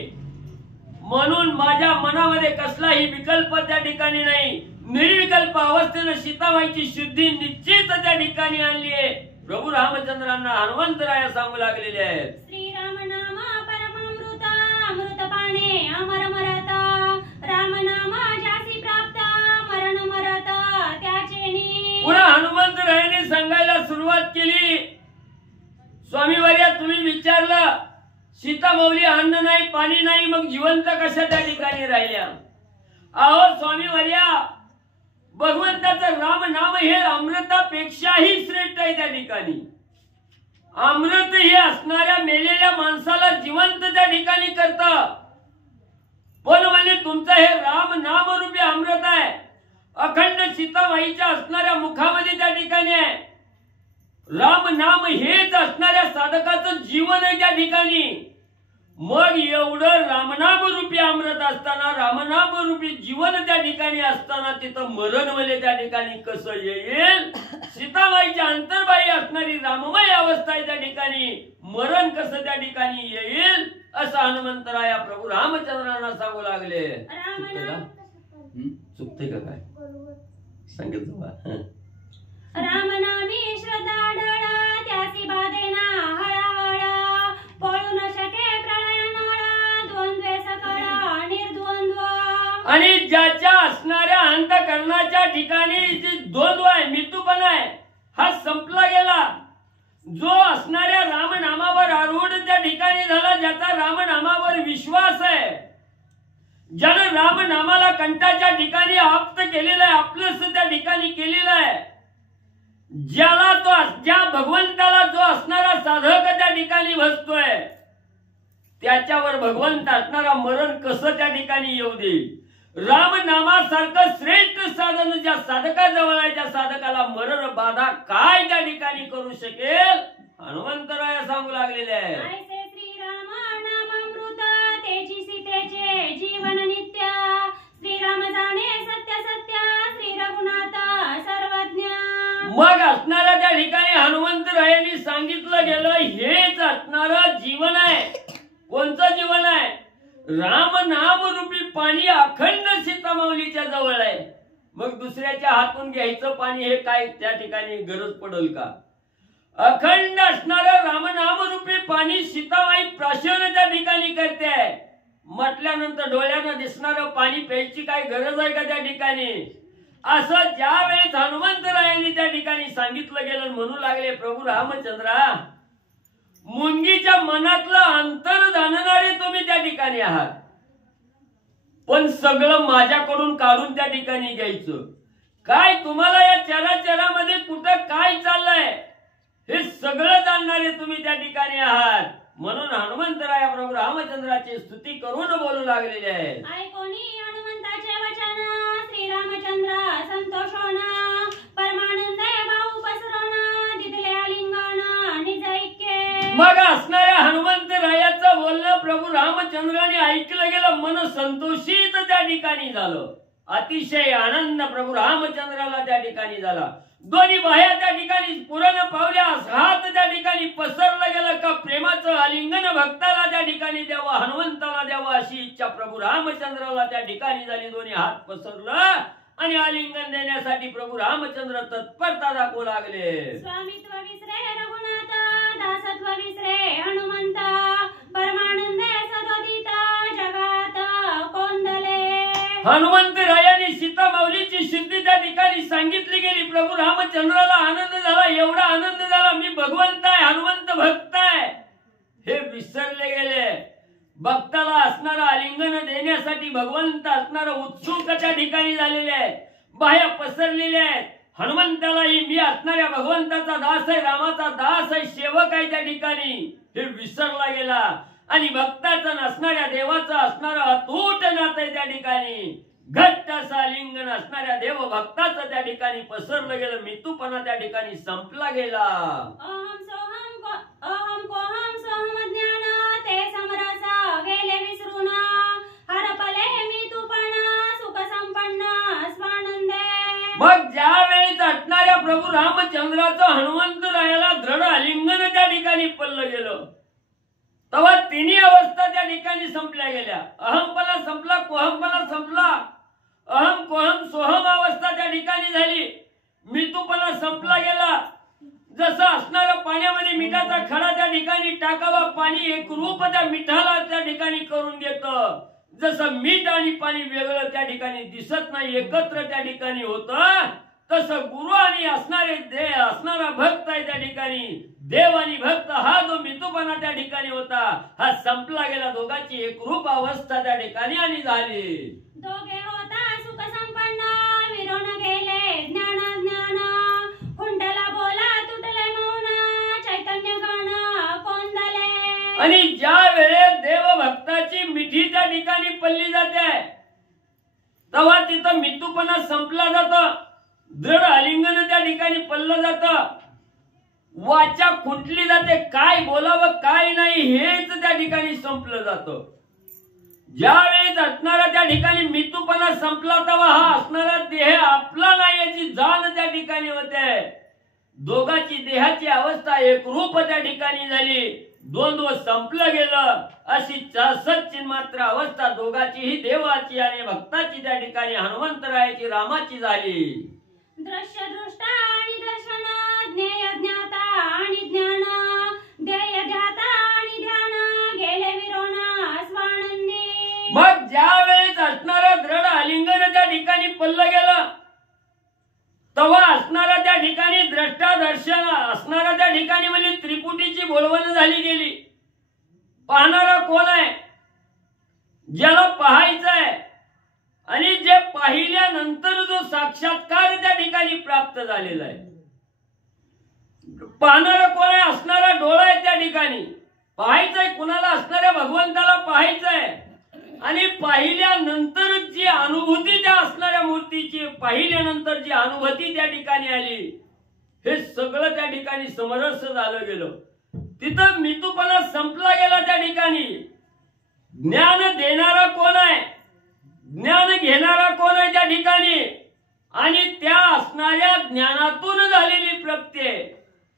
म्हणून माझ्या मनामध्ये कसलाही विकल्प त्या ठिकाणी नाही. निर्विकल्प अवस्थेनं सीतामाईची शुद्धी निश्चित त्या ठिकाणी आणली आहे. प्रभू रामचंद्रांना हनुमंतराया सांगू लागलेले आहेत. श्रीराम नाम परमामृत अमृत पाणे अमर मरत राम नाम जासी प्राप्त मरण मरत त्याचेनी. पुन्हा हनुमंतरायाने सांगायला सुरुवात केली. स्वामीवर्या तुम्ही विचारलं सीतामाऊली अन्न नाही पाणी नाही मग जिवंत कशा त्या ठिकाणी राहिल्या. अहो स्वामीवर्या भगवंताचं राम नाम हे अमृतापेक्षाही श्रेष्ठ आहे त्या ठिकाणी. अमृत हे असणाऱ्या मेलेल्या माणसाला जिवंत त्या ठिकाणी करतं. पण म्हणजे तुमचं हे राम नाम रूपी अमृत आहे. अखंड सीतामाईच्या असणाऱ्या मुखामध्ये त्या ठिकाणी आहे. राम नाम हेच असणाऱ्या साधकाचं जीवन आहे त्या ठिकाणी. मग एवढं रामनाम रूपी अमृत असताना रामनाम रूपी जीवन त्या ठिकाणी असताना तिथं मरण वले त्या ठिकाणी कसं येईल. सीतामाईच्या अंतर्बाह्य असणारी राममय अवस्था आहे त्या ठिकाणी मरण कसं त्या ठिकाणी येईल असं हनुमंतराया प्रभू रामचंद्रांना सांगू लागले. चुकते का काय सांगितलं. राम नामी श्रद्धा ढळा त्यासी बाधेना हळहळ पळू न शके प्रलय नळ द्वंद्वे सकळ निर्द्वंद्व. आणि ज्याच्या असणाऱ्या अंतःकरणाच्या ठिकाणी जी द्वंद्व आहे मितूपणा आहे हा संपला गेला. जो असणाऱ्या रामनामावर आरूढ त्या ठिकाणी झाला ज्याचा रामनामावर विश्वास आहे ज्यानं रामनामाला कंठाच्या ठिकाणी आप्त केलेलं आहे आपलंच त्या ठिकाणी केलेलं आहे. ज्याला तो ज्या भगवंताला जो असणारा साधक त्या ठिकाणी बसतोय त्याच्यावर भगवंत असणारा मरण कसं त्या ठिकाणी येऊ देईल. रामनामासारखं श्रेष्ठ साधन ज्या साधकाजवळ आहे त्या साधकाला मरण बाधा काय त्या ठिकाणी करू शकेल हनुमंतराया सांगू लागलेले आहे. ऐसे श्रीराम नामामृत तेची सीतेचे जीवन नित्य श्रीराम जाणे सत्य सत्य श्री रघुनाथ सर्वज्ञ. मग असणाऱ्या त्या ठिकाणी हनुमंतरायांनी सांगितलं गेलं हेच असणारं जीवन आहे. कोणतं जीवन राम नाम रूपी पाणी अखंड सीतामाऊलीच्या जवळ आहे. मग दुसऱ्याच्या हातून घ्यायचं पाणी हे काय त्या ठिकाणी गरज पडेल का? अखंड असणारं रामनाम रूपी पाणी सीतामाई प्राशन त्या ठिकाणी करते. म्हटल्यानंतर डोळ्यानं दिसणारं पाणी प्यायची काय गरज आहे का त्या ठिकाणी? असं ज्या वेळेस हनुमंतरायांनी त्या ठिकाणी सांगितलं गेलं, म्हणू लागले प्रभू रामचंद्रा, मुंगीच्या मनातलं अंतर जाणणारे तुम्ही त्या ठिकाणी आहात, पण सगळं माझ्याकडून काढून त्या ठिकाणी घ्यायचं काय? तुम्हाला या चराचरामध्ये कुठं काय चाललंय हे सगळं जाणणारे तुम्ही त्या ठिकाणी आहात. म्हणून हनुमंतराया प्रभू रामचंद्राची स्तुती करून बोलू लागलेले आहेत. ऐकोनी हनुमंताचे वचन श्रीरामचंद्र संतोषोना परमानंदे भाऊ पसरोना दिदले आलिंगन निज ऐक्ये. मग असणाऱ्या हनुमंतरायाचं बोलणं प्रभू रामचंद्राने ऐकलं गेलं, मन संतोषित त्या ठिकाणी झालं. अतिशय आनंद प्रभू रामचंद्राला त्या ठिकाणी झाला. दोन्ही बाह्या त्या ठिकाणी पुरण पावल्या, हात त्या ठिकाणी पसरलं गेलं का प्रेमाचं आलिंगन भक्ताला त्या ठिकाणी द्यावं, हनुमंताला द्यावं अशी इच्छा प्रभू रामचंद्राला त्या ठिकाणी झाली. दोन्ही हात पसरलं आणि आलिंगन देण्यासाठी प्रभू रामचंद्र तत्परता दाखवू लागले. स्वामित्व विसरे रघुनाथ दासत्व विसरे हनुमंत परमानंदे सदोदित जगात कोंदले. हनुमंतरायाने सीतामाऊलीची सिद्धी त्या ठिकाणी सांगितली गेली. प्रभू रामचंद्राला आनंद झाला, एवढा आनंद झाला मी भगवंत आहे, हनुमंत भक्त आहे हे विसरले गेले. भक्ताला असणारं आलिंगन देण्यासाठी भगवंत असणारं उत्सुक त्या ठिकाणी झालेले आहे, बाह्या पसरलेले आहेत. हनुमंतालाही मी असणाऱ्या भगवंताचा दास आहे, रामाचा दास आहे, सेवक आहे त्या ठिकाणी हे विसरला गेला. आणि भक्ताचं नसणाऱ्या देवाचं असणारं अतूट नातं त्या ठिकाणी घट्ट असं आलिंगन असणाऱ्या देव भक्ताचं त्या ठिकाणी पसरलं गेलं. मितूपणा त्या ठिकाणी संपला गेला. अहम कोहम सोहम ज्ञान ते समरस गेले विसरून हरपले मितूपणा सुख संपन्न स्वानंदे. मग ज्या वेळेस असणाऱ्या प्रभू रामचंद्राचं हनुमंतरायाला दृढ आलिंगन त्या ठिकाणी पडलं गेलं, तेव्हा तिन्ही अवस्था त्या ठिकाणी संपल्या गेल्या. अहमपणा संपला, कोहमपणा संपला, अहम कोहम सोहम अवस्था त्या ठिकाणी झाली. मितूपणा संपला गेला. जसं असणारं पाण्यामध्ये मिठाचा खडा त्या ठिकाणी टाकावा, पाणी एक रूप त्या मिठाला त्या ठिकाणी करून घेतं. जसं मीठ आणि पाणी वेगळं त्या ठिकाणी दिसत नाही, एकत्र त्या ठिकाणी होतं, तसं गुरु आणि असणारा भक्त आहे त्या ठिकाणी, देव आणि भक्त हा जो मितूपणा त्या ठिकाणी होता हा संपला गेला. दोघांची एकरूप अवस्था त्या ठिकाणी आणि झाली. दोघे होता सुख संपन्न विरोन गेले ज्ञान ज्ञान कुंडला बोला तुटले मौन चैतन्य गण कोंदले. आणि ज्या वेळेस देव भक्ताची मिठी त्या ठिकाणी पडली जाते तेव्हा तिथं मितूपणा संपला जातो, दृढ आलिंगन त्या ठिकाणी पडलं जातं, वाचा खुंटली जाते, काय बोलावं काय नाही हेच त्या ठिकाणी संपलं जातं. ज्या वेळेस असणारा त्या ठिकाणी मितूपणा संपला तेव्हा हा असणारा देह आपला नाही याची जाण त्या ठिकाणी होते. दोघांची देहाची अवस्था एकरूप त्या ठिकाणी झाली. द्वंद्व संपलं गेलं. अशी सच्चिन्मात्र अवस्था दोघांचीही देवाची आणि भक्ताची त्या ठिकाणी हनुमंतरायाची रामाची झाली. दृश्य दृष्ट आणि दर्शन ज्ञेय ज्ञाता आणि ज्ञान ध्येय ध्याता आणि ध्यान गेले विरोना स्वानंदी. मग ज्या वेळेस असणारा दृढ आलिंगन त्या ठिकाणी पडलं गेलं तेव्हा असणारा त्या ठिकाणी द्रष्टा दर्शन असणारा त्या ठिकाणी म्हणजे त्रिपुटीची बोलवण झाली गेली. पाहणारा कोण आहे? ज्याला पाहायचं आहे आणि जे पाहिल्यानंतर जो साक्षात्कार त्या ठिकाणी प्राप्त झालेला आहे. पाहणारा कोण आहे? असणारा डोळा आहे त्या ठिकाणी. पाहायचंय कुणाला? असणाऱ्या भगवंताला पाहायचंय. आणि पाहिल्यानंतर जी अनुभूती त्या असणाऱ्या मूर्तीची पाहिल्यानंतर जी अनुभूती त्या ठिकाणी आली हे सगळं त्या ठिकाणी समरस झालं गेलं. तिथं मितूपणा संपला गेला त्या ठिकाणी. ज्ञान देणारा कोण आहे? ज्ञान घेणारा कोण आहे त्या ठिकाणी? आणि त्या असणाऱ्या ज्ञानातून झालेली प्रत्यय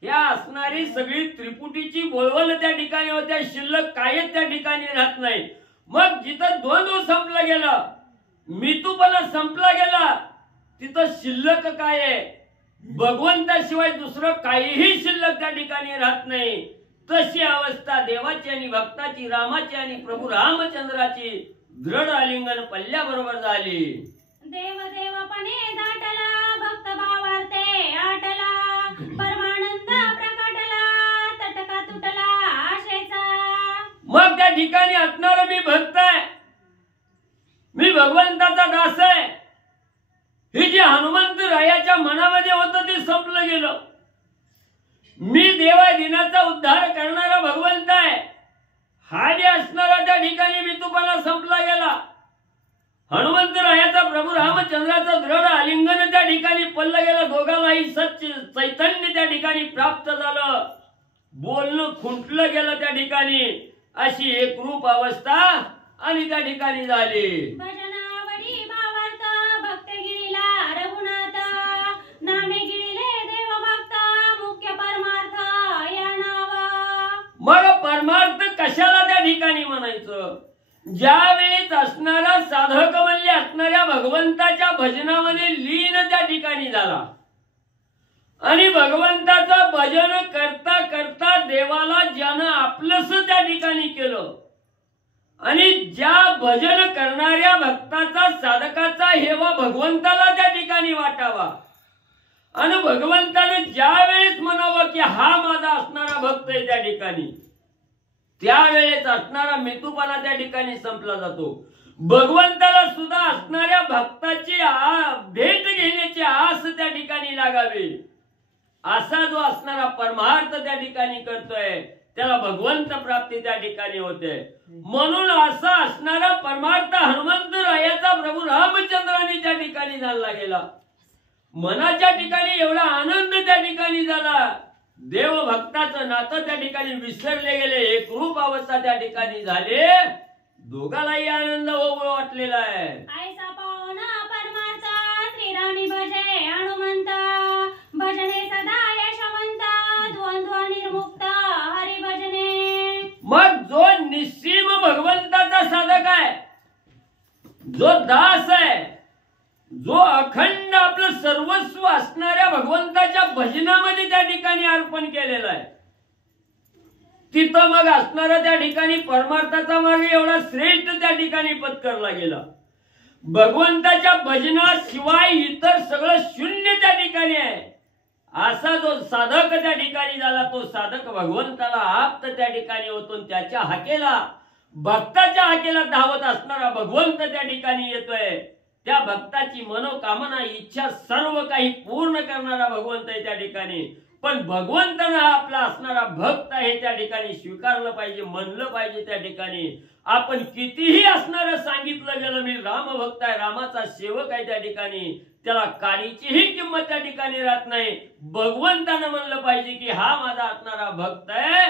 या असणारी सगळी त्रिपुटीची बोलवण त्या ठिकाणी होत्या. शिल्लक कायच त्या ठिकाणी राहत नाही. मग जिथं द्वंद्व संपलं गेलं, मितूपणा संपला गेला, तिथं शिल्लक काय आहे? भगवंताशिवाय दुसरं काहीही शिल्लक त्या ठिकाणी राहत नाही. तशी अवस्था देवाची आणि भक्ताची, रामाची आणि प्रभू रामचंद्राची दृढ आलिंगन पल्ल्याबरोबर झाली. देव देवपणे दाटला, भक्त भावार्थे आटला, परमानंद प्रकटला, तटका तुटला आशेचा. मग त्या ठिकाणी असणारा मी भक्त आहे, मी भगवंताचा दास आहे, हे जे हनुमंत रायाच्या मनामध्ये होतं ते संपलं गेलं. मी देवा दिनाचा उद्धार करणारा भगवंत आहे, हा जे असणारा त्या ठिकाणी मितूपणा संपला गेला. हनुमंत रायाचा प्रभू रामचंद्राचा दृढ आलिंगन त्या ठिकाणी पडलं गेलं. दोघांनाही सच्च चैतन्य त्या ठिकाणी प्राप्त झालं. बोलणं खुंटलं गेलं त्या ठिकाणी. अशी एकरूप अवस्था आणि त्या ठिकाणी झाली. भजनावडी भावार्थ भक्त गिळिला रघुनाथ, नामे गिळिले देव भक्त, मुख्य परमार्थ या नावा. मग परमार्थ कशाला त्या ठिकाणी म्हणायचं? ज्या वेळेस असणारा साधक म्हणजे असणाऱ्या भगवंताच्या भजनामध्ये लीन त्या ठिकाणी झाला आणि भगवंताचं भजन करता करता देवाला ज्यानं आपलंस त्या ठिकाणी केलं आणि ज्या भजन करणाऱ्या भक्ताचा, साधकाचा हेवा भगवंताला त्या ठिकाणी वाटावा आणि भगवंताने ज्या वेळेस म्हणावं की हा माझा असणारा भक्त आहे त्या ठिकाणी, त्यावेळेस असणारा मितूपणा त्या ठिकाणी संपला जातो. भगवंताला सुद्धा असणाऱ्या भक्ताची भेट घेण्याची आस त्या ठिकाणी लागावी. असा जो असणारा परमार्थ त्या ठिकाणी करतोय त्याला भगवंत प्राप्ती त्या ठिकाणी होते. म्हणून असा असणारा परमार्थ हनुमंत रायाचा प्रभू रामचंद्राने त्या ठिकाणी झाला गेला. मनाच्या ठिकाणी एवढा आनंद त्या ठिकाणी झाला. देव भक्ताचं नातं त्या ठिकाणी विसरले गेले. एकरूप अवस्था त्या ठिकाणी झाले. दोघांनाही आनंद वाटलेला आहे. ऐसा पावना परमार्थ श्रीरामी भजे हनुमंत, भजने सदा यशवंत, द्वंद्व निर्मुक्त हरी भजने. मग जो निस्सीम भगवंताचा साधक आहे, जो दास आहे, जो अखंड आपलं सर्वस्व असणाऱ्या भगवंताच्या भजनामध्ये त्या ठिकाणी अर्पण केलेलं आहे, तिथं मग असणारा त्या ठिकाणी परमार्थाचा मार्ग एवढा श्रेष्ठ त्या ठिकाणी पत्करला गेला. भगवंताच्या भजनाशिवाय इतर सगळं शून्य त्या ठिकाणी आहे. असा जो साधक त्या ठिकाणी झाला, तो साधक भगवंताला आप्त त्या ठिकाणी होतो. त्याच्या हाकेला, भक्ताच्या हाकेला धावत असणारा भगवंत त्या ठिकाणी येतोय. त्या भक्ताची मनोकामना, इच्छा सर्व काही पूर्ण करणारा भगवंत आहे त्या ठिकाणी. पण भगवंतानं आपला असणारा भक्त आहे त्या ठिकाणी स्वीकारलं पाहिजे, म्हणलं पाहिजे. त्या ठिकाणी आपण कितीही असणारं सांगितलं गेलं, मी राम भक्त आहे, रामाचा सेवक आहे, त्या ठिकाणी त्याला काडीचीही किंमत त्या ठिकाणी राहत नाही. भगवंतानं म्हणलं पाहिजे की हा माझा असणारा भक्त आहे.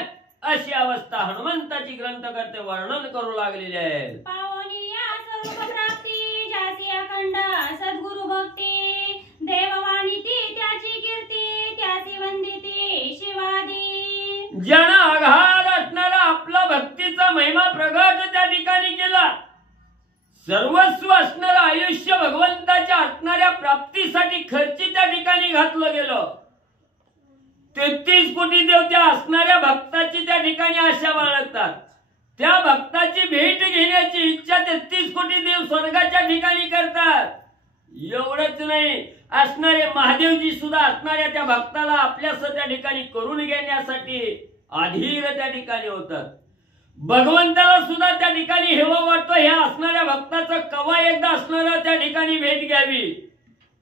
अशी अवस्था हनुमंताची ग्रंथकर्ते वर्णन करू लागलेले आहे. पावनिया स्वरूप प्राप्ती जासी अखंड सद्गुरु भक्ती, देववाणी ती त्याची कीर्ती, त्याची वंदिती शिवादी. ज्यानं अगाध असणारा आपला भक्तीचा महिमा प्रगट त्या ठिकाणी केला, सर्वस्व असणारं आयुष्य भगवंताच्या असणाऱ्या प्राप्तीसाठी खर्ची त्या ठिकाणी घातलं गेलं. 33 कोटी देव त्या असणाऱ्या भक्ताची त्या ठिकाणी आशा बाळगतात. त्या भक्ताची भेट घेण्याची इच्छा 33 कोटी देव स्वर्गाच्या ठिकाणी करतात. एवढंच नाही, असणारे महादेवजी सुद्धा असणाऱ्या त्या भक्ताला आपल्यास त्या ठिकाणी करून घेण्यासाठी अधीर त्या ठिकाणी होतात. भगवंताला सुद्धा त्या ठिकाणी हेवा वाटतो, ह्या असणाऱ्या भक्ताचं कवा एकदा असणारा त्या ठिकाणी भेट घ्यावी,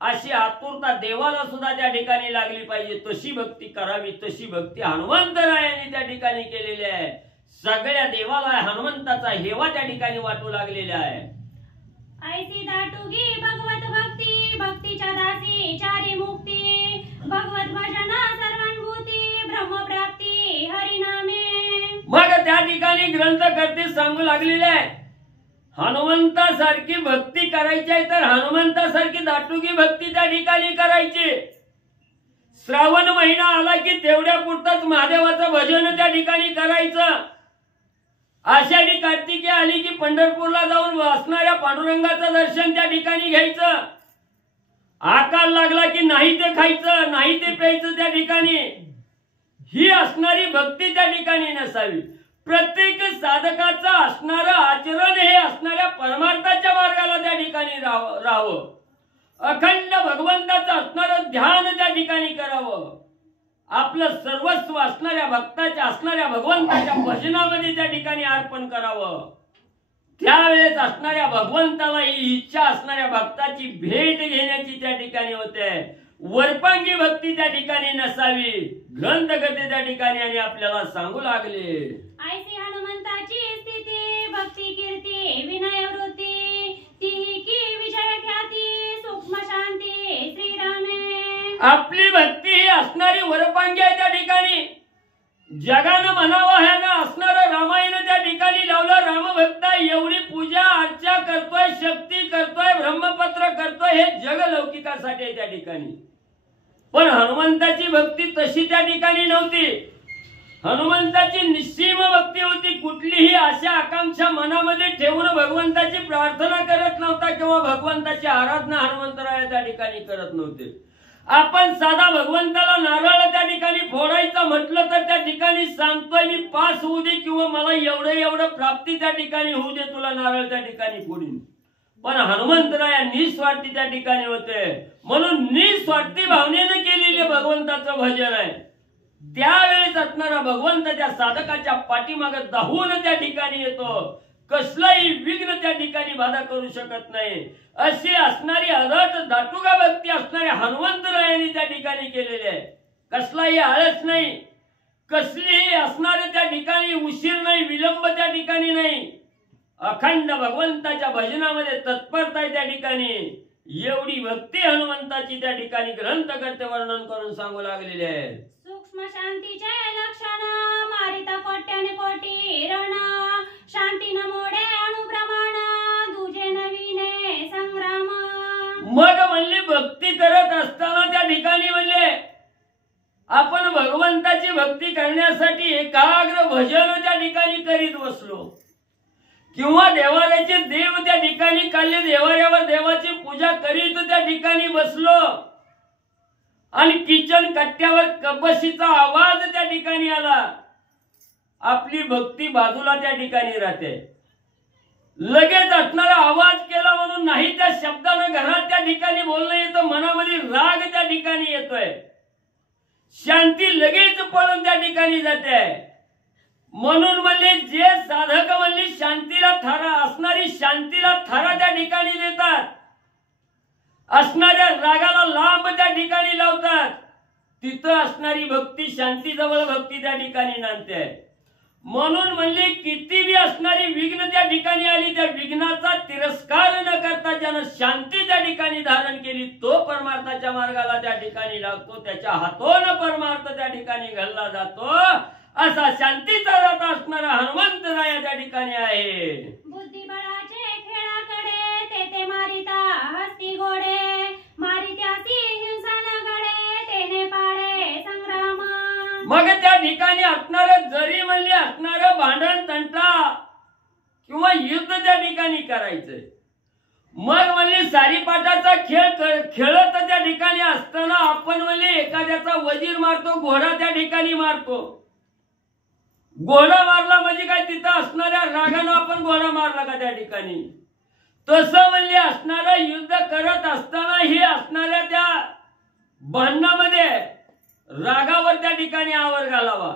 अशी आतुरता देवाला सुद्धा त्या ठिकाणी लागली पाहिजे. तशी भक्ती करावी. तशी भक्ती हनुमंतरायांनी त्या ठिकाणी केलेली आहे. सगळ्या देवाला हनुमंताचा हेवा त्या ठिकाणी वाटू लागलेला आहे. ऐसी दाटुगी भगवत भक्ती, भक्तीच्या दासी चारी मुक्ती, भगवत भजना सर्वानुभूती, ब्रह्मप्राप्ती हरिनामे. मग त्या ठिकाणी ग्रंथकर्ते सांगू लागलेले आहे, हनुमंतासारखी भक्ती करायची आहे तर हनुमंतासारखी दाटुगी भक्ती त्या ठिकाणी करायची. श्रावण महिना आला की तेवढ्या पुरतच महादेवाचं भजन त्या ठिकाणी करायचं. आषाढी कार्तिकी आली की पंढरपूरला जाऊन असणाऱ्या पांडुरंगाचं दर्शन त्या ठिकाणी घ्यायचं. आकार लागला की नाही ते खायचं, नाही ते प्यायचं त्या ठिकाणी. ही असणारी भक्ती त्या ठिकाणी नसावी. प्रत्येक साधकाचं असणारं आचरण हे असणाऱ्या परमार्थाच्या मार्गाला त्या ठिकाणी राहावं. अखंड भगवंताचं असणारं ध्यान त्या ठिकाणी करावं. आपलं सर्वस्व असणाऱ्या भक्ताच्या असणाऱ्या भगवंताच्या भजनामध्ये त्या ठिकाणी अर्पण करावं. त्यावेळेस असणाऱ्या भगवंताला ही इच्छा असणाऱ्या भक्ताची भेट घेण्याची त्या ठिकाणी होते. वरपांगी भक्ती त्या ठिकाणी नसावी. ग्रंथकथे त्या ठिकाणी आणि आपल्याला सांगू लागले. ऐसी हनुमंताची स्थिती भक्ती कीर्ती विनय वृत्ती ती की विजय ख्याती सूक्ष्म शांती श्रीरामे. आपली भक्ती ही असणारी वरपांगी आहे त्या ठिकाणी. जगानं म्हणावं ह्यानं असणारं रामायण त्या ठिकाणी लावलं. रामभक्त एवढी पूजा अर्चा करतोय, शक्ती करतोय, ब्रह्मपत्र करतोय, हे जग लौकिकासाठी आहे त्या ठिकाणी. पण हनुमंताची भक्ती तशी त्या ठिकाणी नव्हती. हनुमंताची निस्सीम भक्ती होती. कुठलीही आशा आकांक्षा मनामध्ये ठेवून भगवंताची प्रार्थना करत नव्हता किंवा भगवंताची आराधना हनुमंतराया त्या ठिकाणी करत नव्हते. आपण साधा भगवंताला नारळ त्या ठिकाणी फोडायचं म्हटलं तर त्या ठिकाणी सांगतोय मी पास होऊ दे किंवा मला एवढं प्राप्ती त्या ठिकाणी होऊ दे, तुला नारळ त्या ठिकाणी फोडीन. पण हनुमंतराया निस्वार्थी त्या ठिकाणी होते. म्हणून निस्वार्थी भावनेनं केलेले भगवंताचं भजन आहे. त्यावेळेस असणारा भगवंत त्या साधकाच्या पाठीमागे धावून त्या ठिकाणी येतो. कसलाही विघ्न त्या ठिकाणी बाधा करू शकत नाही. अशी असणारी अरट दाटुगा भक्ती असणाऱ्या हनुमंतरायांनी त्या ठिकाणी केलेली आहे. कसलाही आळस नाही, कसलीही असणारे त्या ठिकाणी उशीर नाही, विलंब त्या ठिकाणी नाही. अखंड भगवंताच्या भजनामध्ये तत्परता त्या ठिकाणी. एवढी भक्ती हनुमंताची त्या ठिकाणी ग्रंथकर्ते वर्णन करून सांगू लागलेले आहे. सूक्ष्म शांतीचे लक्षण मारिता कोट्याने कोटी रण शांती न मोडे अनुप्रमाण दुजे नवीने संग्राम. मग म्हणले भक्ती करत असताना त्या ठिकाणी म्हणले आपण भगवंताची भक्ती करण्यासाठी एकाग्र भजन त्या ठिकाणी करीत बसलो किंवा देवाऱ्याचे देव त्या ठिकाणी काढले, देवाऱ्यावर देवाची पूजा करीत त्या ठिकाणी बसलो आणि किचन कट्ट्यावर कबशीचा आवाज त्या ठिकाणी आला. आपली भक्ती बाजूला त्या ठिकाणी राहते. लगेच असणारा आवाज केला म्हणून नाही त्या शब्दानं घरात त्या ठिकाणी बोलणं येतं. मनामध्ये राग त्या ठिकाणी येतोय. शांती लगेच पळून त्या ठिकाणी जाते. म्हणून म्हणले जे साधक म्हणले शांतीला थारा असणारी शांतीला थारा त्या ठिकाणी देतात, असणाऱ्या रागाला लांब त्या ठिकाणी लावतात, तिथं असणारी भक्ती शांतीजवळ भक्ती त्या ठिकाणी नांदते. म्हणून म्हणले किती बी असणारी विघ्न त्या ठिकाणी आली, त्या विघ्नाचा तिरस्कार न करता ज्यानं शांती त्या ठिकाणी धारण केली तो परमार्थाच्या मार्गाला त्या ठिकाणी लागतो. त्याच्या हातून परमार्थ त्या ठिकाणी घडला जातो. असा शांतीचा दाता असणारा हनुमंतराया त्या ठिकाणी आहे. बुद्धिबळाचे खेळाकडे ते मारिता हस्ती घोडे मारित्यासी हिंसा न घडे तेने पाडे संग्राम. मग त्या ठिकाणी असणारं जरी म्हणले असणारं भांडण तंटा किंवा युद्ध त्या ठिकाणी करायचंय. मग म्हणले सारीपाटाचा खेळ खेळत त्या ठिकाणी असताना आपण म्हणले एखाद्याचा वजीर मारतो, घोडा त्या ठिकाणी मारतो. घोडा मारला म्हणजे काय तिथं असणाऱ्या रागानं आपण घोडा मारला का त्या ठिकाणी? तसं म्हणले असणारं युद्ध करत असताना हे असणाऱ्या त्या भांडणामध्ये रागावर त्या ठिकाणी आवर घालावा.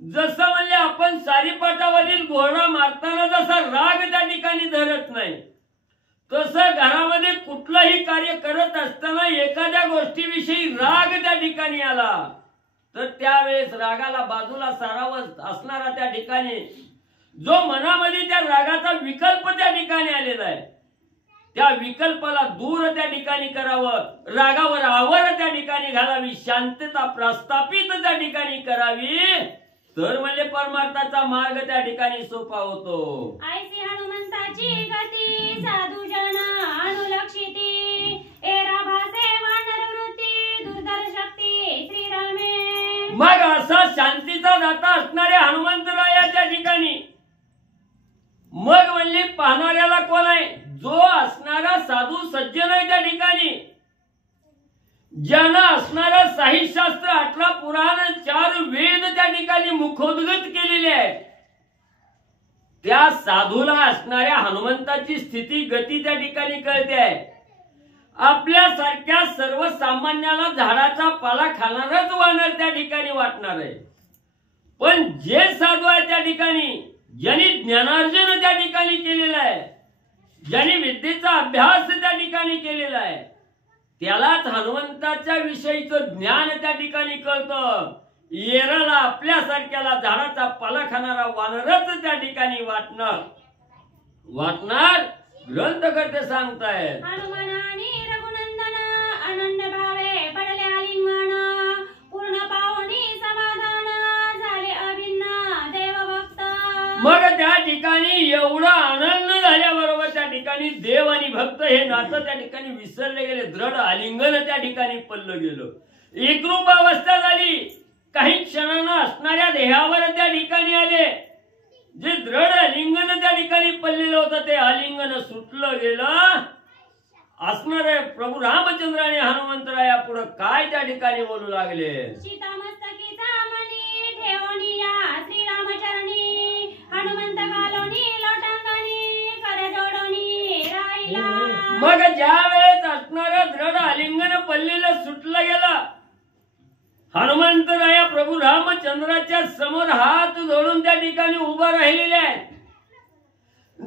जसं म्हणले आपण सारीपाटावरील घोडा मारताना जसा राग त्या ठिकाणी धरत नाही, तसं घरामध्ये कुठलंही कार्य करत असताना एखाद्या गोष्टीविषयी राग त्या ठिकाणी आला तर त्यावेळेस रागाला बाजूला सारावं असणारा त्या ठिकाणी जो मनामध्ये त्या रागाचा विकल्प त्या ठिकाणी आलेला आहे त्या विकल्पाला दूर त्या ठिकाणी करावं. रागावर आवर त्या ठिकाणी घालावी. शांतता प्रस्थापित त्या ठिकाणी करावी. तर म्हणजे परमार्थाचा मार्ग त्या ठिकाणी सोपा होतो. ऐसी हनुमंताची गती साधू जन अनुलक्षिती एरा भासे वानर वृत्ती दुर्धर शक्ती श्रीरामे. मग असा शांतीचा दाता असणाऱ्या हनुमंतराया त्या ठिकाणी पाहणाऱ्याला कोण आहे? जो असणारा साधू सज्जन आहे त्या ठिकाणी, ज्यानं असणारा साहित्यशास्त्र 18 पुराण 4 वेद त्या ठिकाणी मुखोद्गत केलेले आहेत, त्या साधूला असणाऱ्या हनुमंताची स्थिती गती त्या ठिकाणी कळते आहे. आपल्यासारख्या सर्वसामान्याला झाडाचा पाला खाणारच वानर त्या ठिकाणी वाटणार आहे. पण जे साधू आहे त्या ठिकाणी, ज्यांनी ज्ञानार्जन त्या ठिकाणी केलेलं आहे, ज्यांनी विद्येचा अभ्यास त्या ठिकाणी केलेला आहे, त्यालाच हनुमंताच्या विषयीचं ज्ञान त्या ठिकाणी कळतं. येराला आपल्यासारख्याला झाडाचा पाला खाणारा वानरच त्या ठिकाणी वाटणार. ग्रंथकर्ते सांगतायत, हनुमानाने रघुनंदन आनंद भावे पडले आलिंगन, पूर्ण पावनी समाधान झाले अभिन्न देवभक्त. मग त्या ठिकाणी एवढा आनंद झाल्याबरोबर त्या ठिकाणी देव आणि भक्त हे नातं त्या ठिकाणी विसरले गेले. दृढ आलिंगन त्या ठिकाणी पडलं गेलं. एकरूप अवस्था झाली. काही क्षणांना असणाऱ्या देहावर त्या ठिकाणी आले. जे दृढ आलिंगन त्या ठिकाणी पडलेलं होतं ते आलिंगन सुटलं गेलं. असणारे प्रभू रामचंद्राने हनुमंतराया पुढे काय त्या ठिकाणी बोलू लागले? सीता मस्तकीचा मणी ठेवणी या श्रीरामचरणी, हनुमंत घालोनी लोटांगणी कर जोडोनी राहिला. मग ज्या वेळेस असणारं दृढ आलिंगन पडलेलं सुटलं गेलं, हनुमंतराया प्रभू रामचंद्राच्या समोर हात जोडून त्या ठिकाणी उभा राहिलेले आहेत.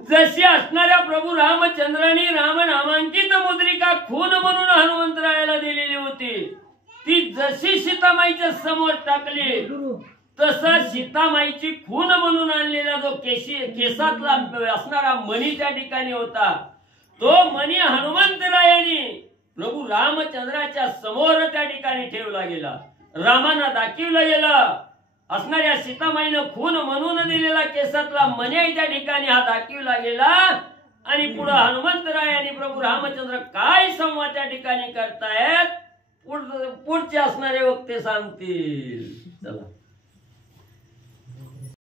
जशी असणाऱ्या प्रभू रामचंद्रांनी रामनामांकित मुद्रिका खून म्हणून हनुमंतरायाला दिलेली होती, ती जशी सीतामाईच्या समोर टाकली, तसा सीतामाईची खून म्हणून आणलेला जो केसातला असणारा मणी त्या ठिकाणी होता, तो मणी हनुमंतरायाने प्रभू रामचंद्राच्या समोर त्या ठिकाणी ठेवला गेला. रामांना दाखवलं गेलं. असणाऱ्या सीतामाईनं खून म्हणून दिलेला केसातला मणी त्या ठिकाणी हा दाखवला गेला. आणि पुढे हनुमंतराय आणि प्रभू रामचंद्र काय संवाद त्या ठिकाणी करतायत पुढचे असणारे वक्ते सांगतील. चला.